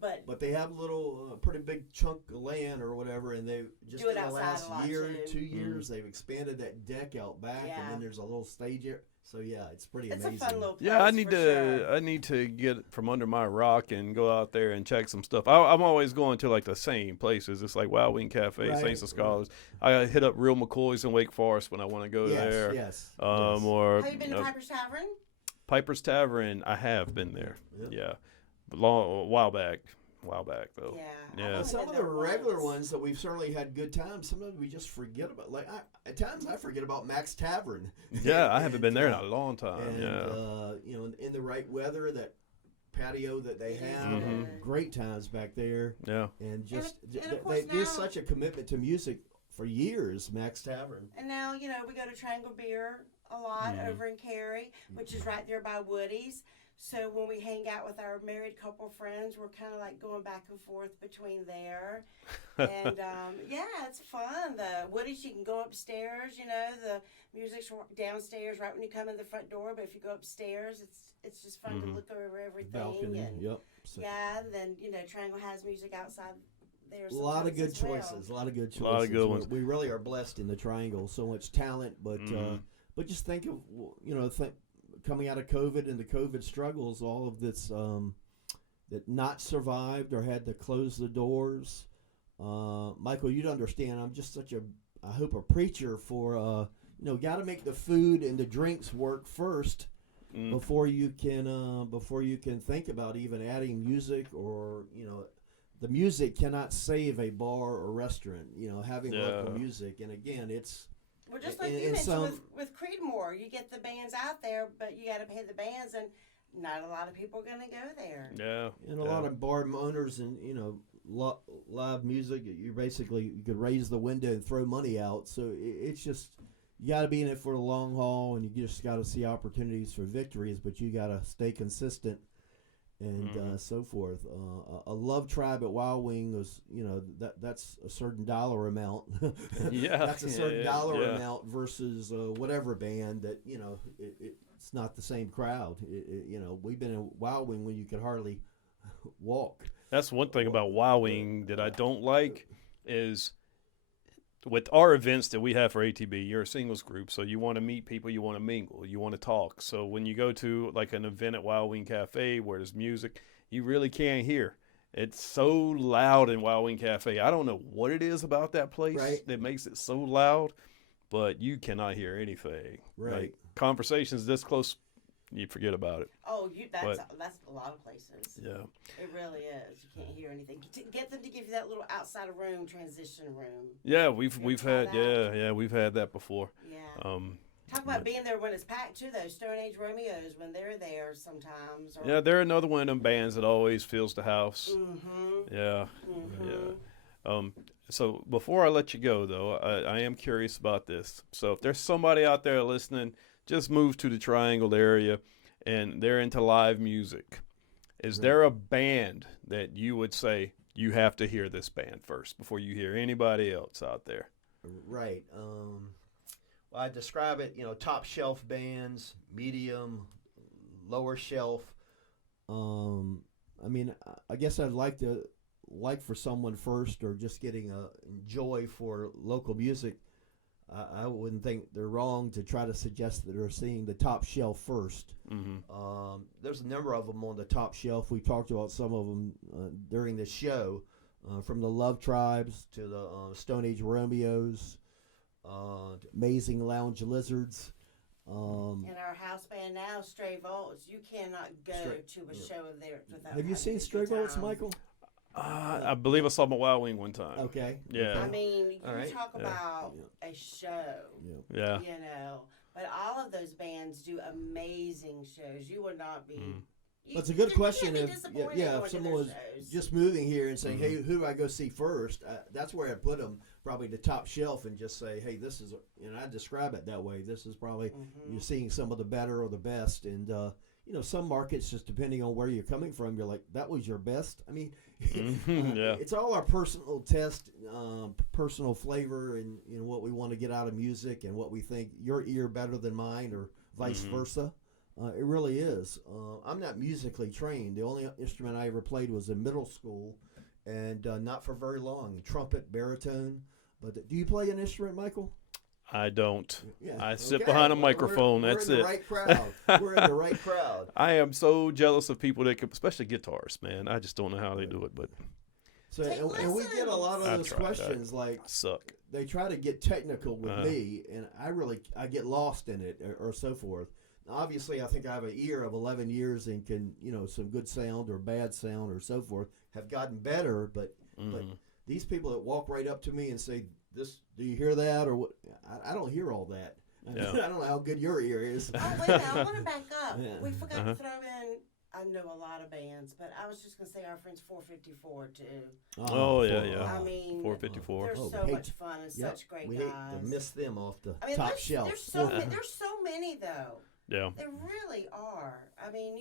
But they have a little pretty big chunk of land or whatever, and they just Do it in the outside last a lot, year, too. 2 years, they've expanded that deck out back, Yeah. and then there's a little stage area. So yeah, it's pretty it's amazing. a fun little place. Yeah, I need for sure. I need to get from under my rock and go out there and check some stuff. I'm always going to like the same places. It's like Wild Wing Cafe, Right, Saints of Scholars. I hit up Real McCoy's in Wake Forest when I want to go there. Yes. Or Have you been to Piper's Tavern? Piper's Tavern. I have been there. Yep. Yeah, a while back though. Yeah. Yeah. I've only Some been of the there regular once. ones that we've certainly had good times. Sometimes we just forget about. Like at times I forget about Max Tavern. Yeah, I haven't And, been there in a long time. And Yeah. you know, in the right weather, that patio that they have, Mhm. great times back there. Yeah. And just and of course there's now- such a commitment to music for years. Max Tavern. And now, we go to Triangle Beer a lot Mhm. over in Cary, which is right there by Woody's. So when we hang out with our married couple friends, we're kind of like going back and forth between there. And yeah, it's fun. The Woody's, you can go upstairs, the music's downstairs right when you come in the front door. But if you go upstairs, it's just fun to Mhm. look over everything. Balcony. And Yep. So, yeah, and then, Triangle has music outside there. a lot of good sometimes as well. choices. A lot of good choices. A lot of good ones. We really are blessed in the Triangle. So much talent, but Mhm. but just think of coming out of COVID and the COVID struggles, all of this that not survived or had to close the doors. Michael, you'd understand. I'm just such a preacher for got to make the food and the drinks work first. Mm. Before you can think about even adding music or the music cannot save a bar or restaurant. Having local music, and again, it's Well, just like and- you and mentioned with Creedmoor, you get the bands out there, but you got to pay the bands, and not a lot of people are going to go there. Yeah. and a lot of bar owners and live music. You could raise the window and throw money out. So it's just. You got to be in it for the long haul, and you just got to see opportunities for victories, but you got to stay consistent and so forth. A love tribe at Wild Wing was, that's a certain dollar amount. Yeah. That's a certain Yeah, dollar yeah. amount versus whatever band that, it's not the same crowd. We've been in Wild Wing when you could hardly walk. That's one thing about Wild Wing that I don't like is with our events that we have for ATB, you're a singles group, so you want to meet people, you want to mingle, you want to talk. So when you go to like an event at Wild Wing Cafe where there's music, you really can't hear. It's so loud in Wild Wing Cafe. I don't know what it is about that place that makes it so loud, but you cannot hear anything. Right. Like conversations this close, you forget about it. Oh, that's a lot of places. Yeah. It really is. You can't hear anything. Get them to give you that little outside of room, transition room. Yeah, we've try had that? we've had that before. Yeah. Talk about being there when it's packed too. Those Stone Age Romeos when they're there sometimes. Or, Yeah, they're another one of them bands that always fills the house. Mm-hmm. Yeah, Mm-hmm. yeah. So before I let you go, though, I am curious about this. So if there's somebody out there listening, just moved to the Triangle area, and they're into live music, is there a band that you would say you have to hear this band first before you hear anybody else out there? Right. Well, I describe it, top shelf bands, medium, lower shelf. I guess I'd like for someone first, or just getting a joy for local music. I wouldn't think they're wrong to try to suggest that they're seeing the top shelf first. Mm-hmm. There's a number of them on the top shelf. We talked about some of them during the show, from the Love Tribes to the Stone Age Romeos, Amazing Lounge Lizards. And our house band now, Stray Volts. You cannot go to a show of theirs without. Have you having seen a Stray good Volts, time. Michael? I believe I saw my Wild Wing one time. Okay. Yeah. I mean, you All right. talk about a show, Yeah. you know. But all of those bands do amazing shows. You would not be. That's a good question. If If someone was just moving here and saying, "Hey, who do I go see first?" That's where I'd put them, probably the top shelf, and just say, "Hey, this is," and I describe it that way. This is probably you're seeing some of the better or the best, and some markets, just depending on where you're coming from, you're like, "That was your best." I mean, it's all our personal test, personal flavor, and what we want to get out of music, and what we think your ear better than mine, or vice versa. It really is. I'm not musically trained. The only instrument I ever played was in middle school, and not for very long. Trumpet, baritone. But do you play an instrument, Michael? I don't. Yeah. I sit behind a microphone. That's it. We're in the right crowd. We're in the right crowd. I am so jealous of people that can, especially guitarists, man. I just don't know how they do it, but So and we get a lot of I've those tried questions that. like I suck. they try to get technical with me, and I get lost in it or so forth. Obviously, I think I have an ear of 11 years and can, some good sound or bad sound or so forth have gotten better. But these people that walk right up to me and say, "This, do you hear that?" Or what? I don't hear all that. Yeah. I don't know how good your ear is. Oh, wait a minute. I want to back up. Yeah. We forgot to throw in. I know a lot of bands, but I was just going to say our friends 454 too. Oh, yeah. I mean, 454. they're so much fun and such great we guys. hate to miss them off the I mean, top shelf. There's so many though. Yeah. There really are. I mean,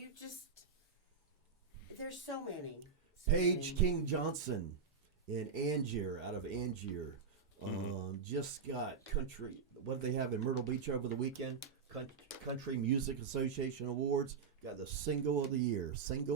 there's so many. Paige King Johnson in Angier, out of Angier, just got country. What did they have in Myrtle Beach over the weekend? Country Music Association Awards. Got the single of the year.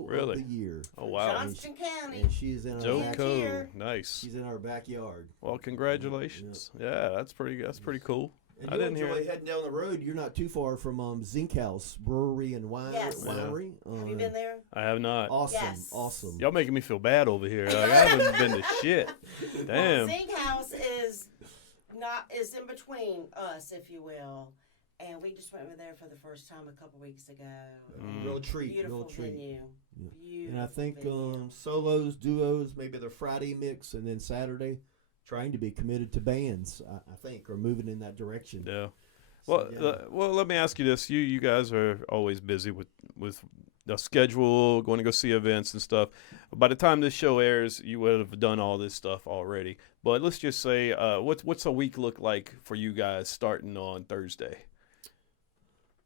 Really? Of the year. Oh, wow. Johnston County. And she's in our Joko. Nice. She's in our backyard. Well, congratulations. Yeah, that's pretty cool. And I you didn't hear enjoy it. heading down the road. You're not too far from Zinc House Brewery and Yes. Winery. Have you been there? I have not. Awesome. Y'all making me feel bad over here. Like, I haven't been to shit. Well, Damn. Zinc House is in between us, if you will. And we just went over there for the first time a couple weeks ago. Real treat. Beautiful venue. Yeah. Beautiful And I think venue. solos, duos, maybe the Friday mix, and then Saturday, trying to be committed to bands, I think, or moving in that direction. Yeah. So, Well, let me ask you this: you guys are always busy with the schedule, going to go see events and stuff. By the time this show airs, you would have done all this stuff already. But let's just say, what's a week look like for you guys starting on Thursday?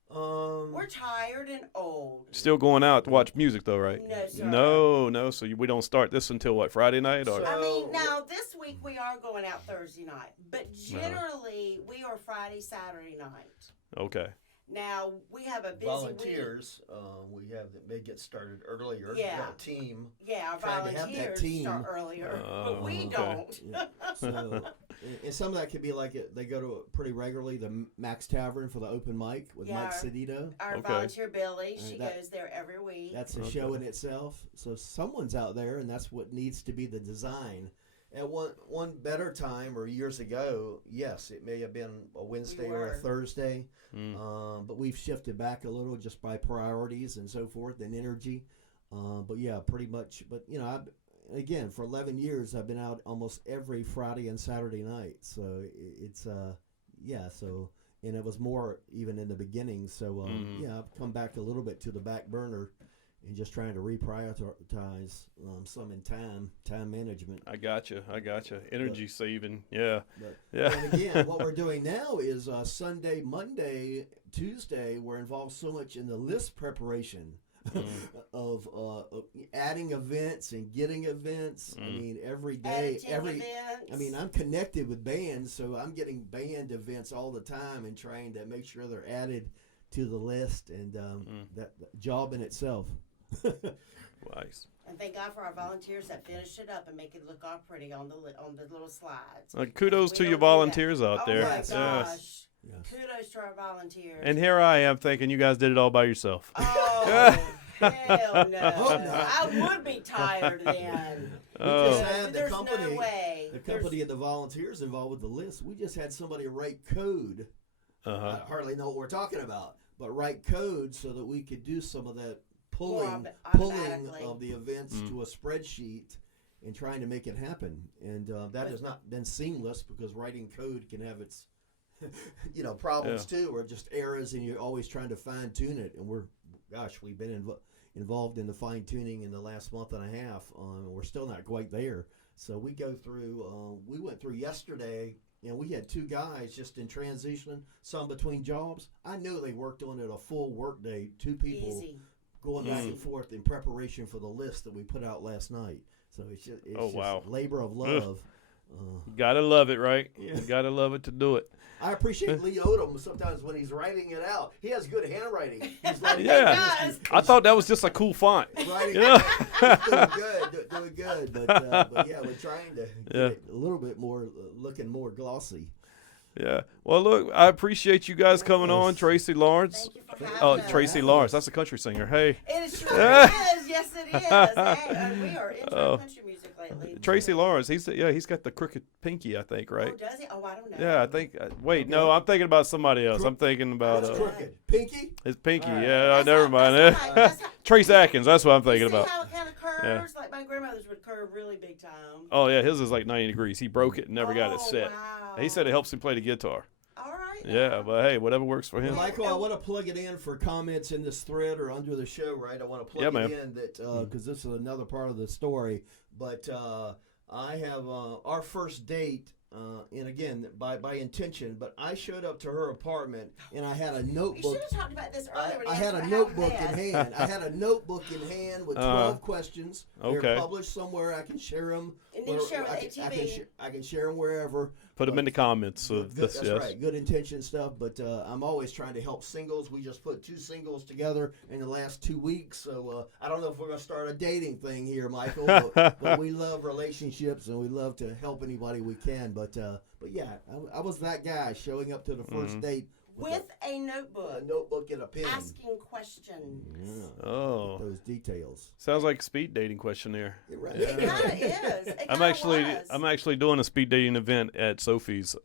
We're tired and old. Still going out to watch music though, right? No, sir. No. So we don't start this until what, Friday night? Or I mean, now this week we are going out Thursday night, but generally we are Friday, Saturday night. okay. Now we have a busy volunteers, we have that may get started earlier. Yeah. We got a team. week. Yeah, our trying to have that volunteers team. start earlier, but we okay. don't. Yeah. So, and some of that could be like they go to pretty regularly the Max Tavern for the open mic with Yeah, Mike Cedito. Our Okay. volunteer Billy, she that- goes there every week. That's a show in itself. So someone's out there, and that's what needs to be the design. At one better time or years ago, yes, it may have been a Wednesday or a were. Thursday, but we've shifted back a little just by priorities and so forth and energy. But yeah, pretty much. But again, for 11 years, I've been out almost every Friday and Saturday night. So it's So and it was more even in the beginning. So I've come back a little bit to the back burner. And just trying to reprioritize some in time management. I gotcha. Energy saving. Yeah. But, and again, what we're doing now is Sunday, Monday, Tuesday, we're involved so much in the list preparation of adding events and getting events. I mean, every day, Editing events. I'm connected with bands, so I'm getting band events all the time and trying to make sure they're added to the list, and that job in itself. Nice. And thank God for our volunteers that finish it up and make it look all pretty on the little slides. Kudos We to don't your do that. volunteers out there. Oh my Yes. gosh! Yes. Kudos to our volunteers. And here I am thinking you guys did it all by yourself. Oh hell no! Hope not. I would be tired then. We just had the There's company, no way. the company of the volunteers involved with the list. We just had somebody write code. I hardly know what we're talking about, but write code so that we could do some of that pulling automatically. of the events to a spreadsheet and trying to make it happen. And that has not been seamless because writing code can have its problems too, or just errors, and you're always trying to fine tune it. And we've been involved in the fine tuning in the last month and a half. We're still not quite there. So we go through. We went through yesterday, and we had 2 guys just in transition, some between jobs. I knew they worked on it a full work day. 2 people Easy. going back and forth in preparation for the list that we put out last night. So it's just labor of love. Gotta love it, right? Yeah. You gotta love it to do it. I appreciate Lee Odom sometimes when he's writing it out. He has good handwriting. He's like, Yeah. I thought that was just a cool font. writing, Yeah. doing good. But yeah, we're trying to get it a little bit more, looking more glossy. Yeah. Well, look, I appreciate you guys coming on, Tracy Lawrence. Thank you for having us. Tracy Lawrence. That's a country singer. Hey. It sure is. Yes, it is. Hey, we are into country music lately. Tracy Lawrence. He's got the crooked pinky, I think, right? Oh, does he? Oh, I don't know. Yeah, I think. Wait, no, I'm thinking about somebody else. I'm thinking about That's crooked. Pinky? his pinky. All right. Yeah, never mind. That's how- Trace Atkins. That's what I'm thinking see about. how it kind of curves? Like my grandmother's would curve really big time. Oh yeah, his is like 90 degrees. He broke it and never got it set. Wow. He said it helps him play the guitar. All right. Yeah, but hey, whatever works for him. Michael, I want to plug it in for comments in this thread or under the show, right? I want to plug it in because this is another part of the story. But I have our first date, and again, by intention, but I showed up to her apartment, and I had a You notebook. should have talked about this earlier. I had a notebook in hand. I had a notebook in hand with 12 questions. Okay. They're published somewhere. I can share them. And then share with ATV. I can share them wherever. Put them in the comments of Good, this. that's Yes. right. Good intention stuff, but I'm always trying to help singles. We just put 2 singles together in the last 2 weeks, so I don't know if we're going to start a dating thing here, Michael, but we love relationships and we love to help anybody we can. But yeah, I was that guy showing up to the first date With a a notebook. notebook and a pen. Asking questions. Yeah. Oh, Those details. sounds like a speed dating questionnaire. It right. It kind of is. It I'm kinda I'm was. actually doing a speed dating event at Sophie's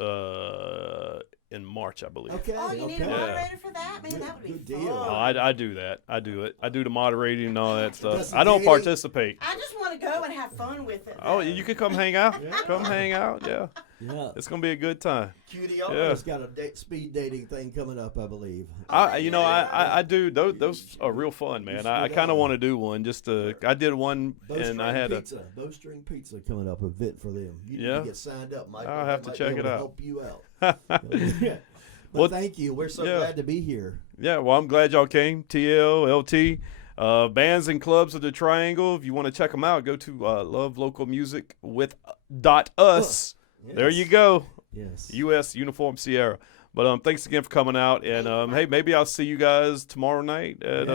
in March, I believe. Okay. Oh, you need a okay. moderator for that? Man, that would be Good fun. deal. Oh, I do that. I do it. I do the moderating and all that stuff. That's I don't dating. participate. I just want to go and have fun with it. Oh, though. you can come hang out. Come hang out. Yeah, Yeah. it's gonna be a good time. Cutie Yeah. almost got a speed dating thing coming up, I believe. I do. Those are real fun, man. I should kind of want to do one. I did one and I had pizza. Bowstring Pizza coming up, a bit for them. You need Yeah. to get signed up, Mike. I'll have to check it out. Help you out. a. But Well, thank you. We're so yeah. glad to be here. Yeah, well, I'm glad y'all came. TL, LT, bands and clubs of the Triangle. If you want to check them out, go to lovelocalmusicwith.us. There you go. Yes. U.S. Uniform Sierra. But thanks again for coming out. And hey, maybe I'll see you guys tomorrow night at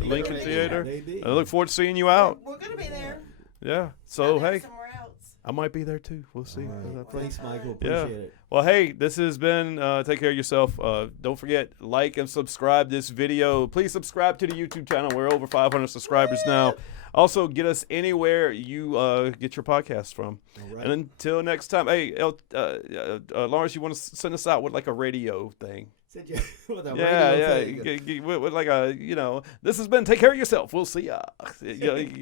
Lincoln Theater. Maybe. I look forward to seeing you out. We're going to be there. Yeah. So, Not hey, somewhere else. I might be there too. We'll see. All right. Thanks, Michael. Appreciate Yeah. it. Well, hey, this has been Take Care of Yourself. Don't forget, like and subscribe this video. Please subscribe to the YouTube channel. We're over 500 subscribers now. Also, get us anywhere you get your podcasts from. All right. And until next time, hey, Lawrence, you want to send us out with like a radio thing? Said you with a Yeah, radio thing. with like a, this has been Take Care of Yourself. We'll see ya.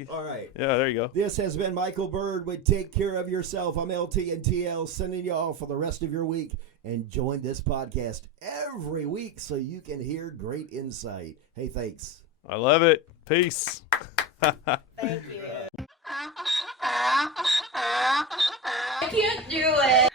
All right. Yeah, there you go. This has been Michael Bird with Take Care of Yourself. I'm LT and TL sending you off for the rest of your week. And join this podcast every week so you can hear great insight. Hey, thanks. I love it. Peace. Thank you. I can't do it.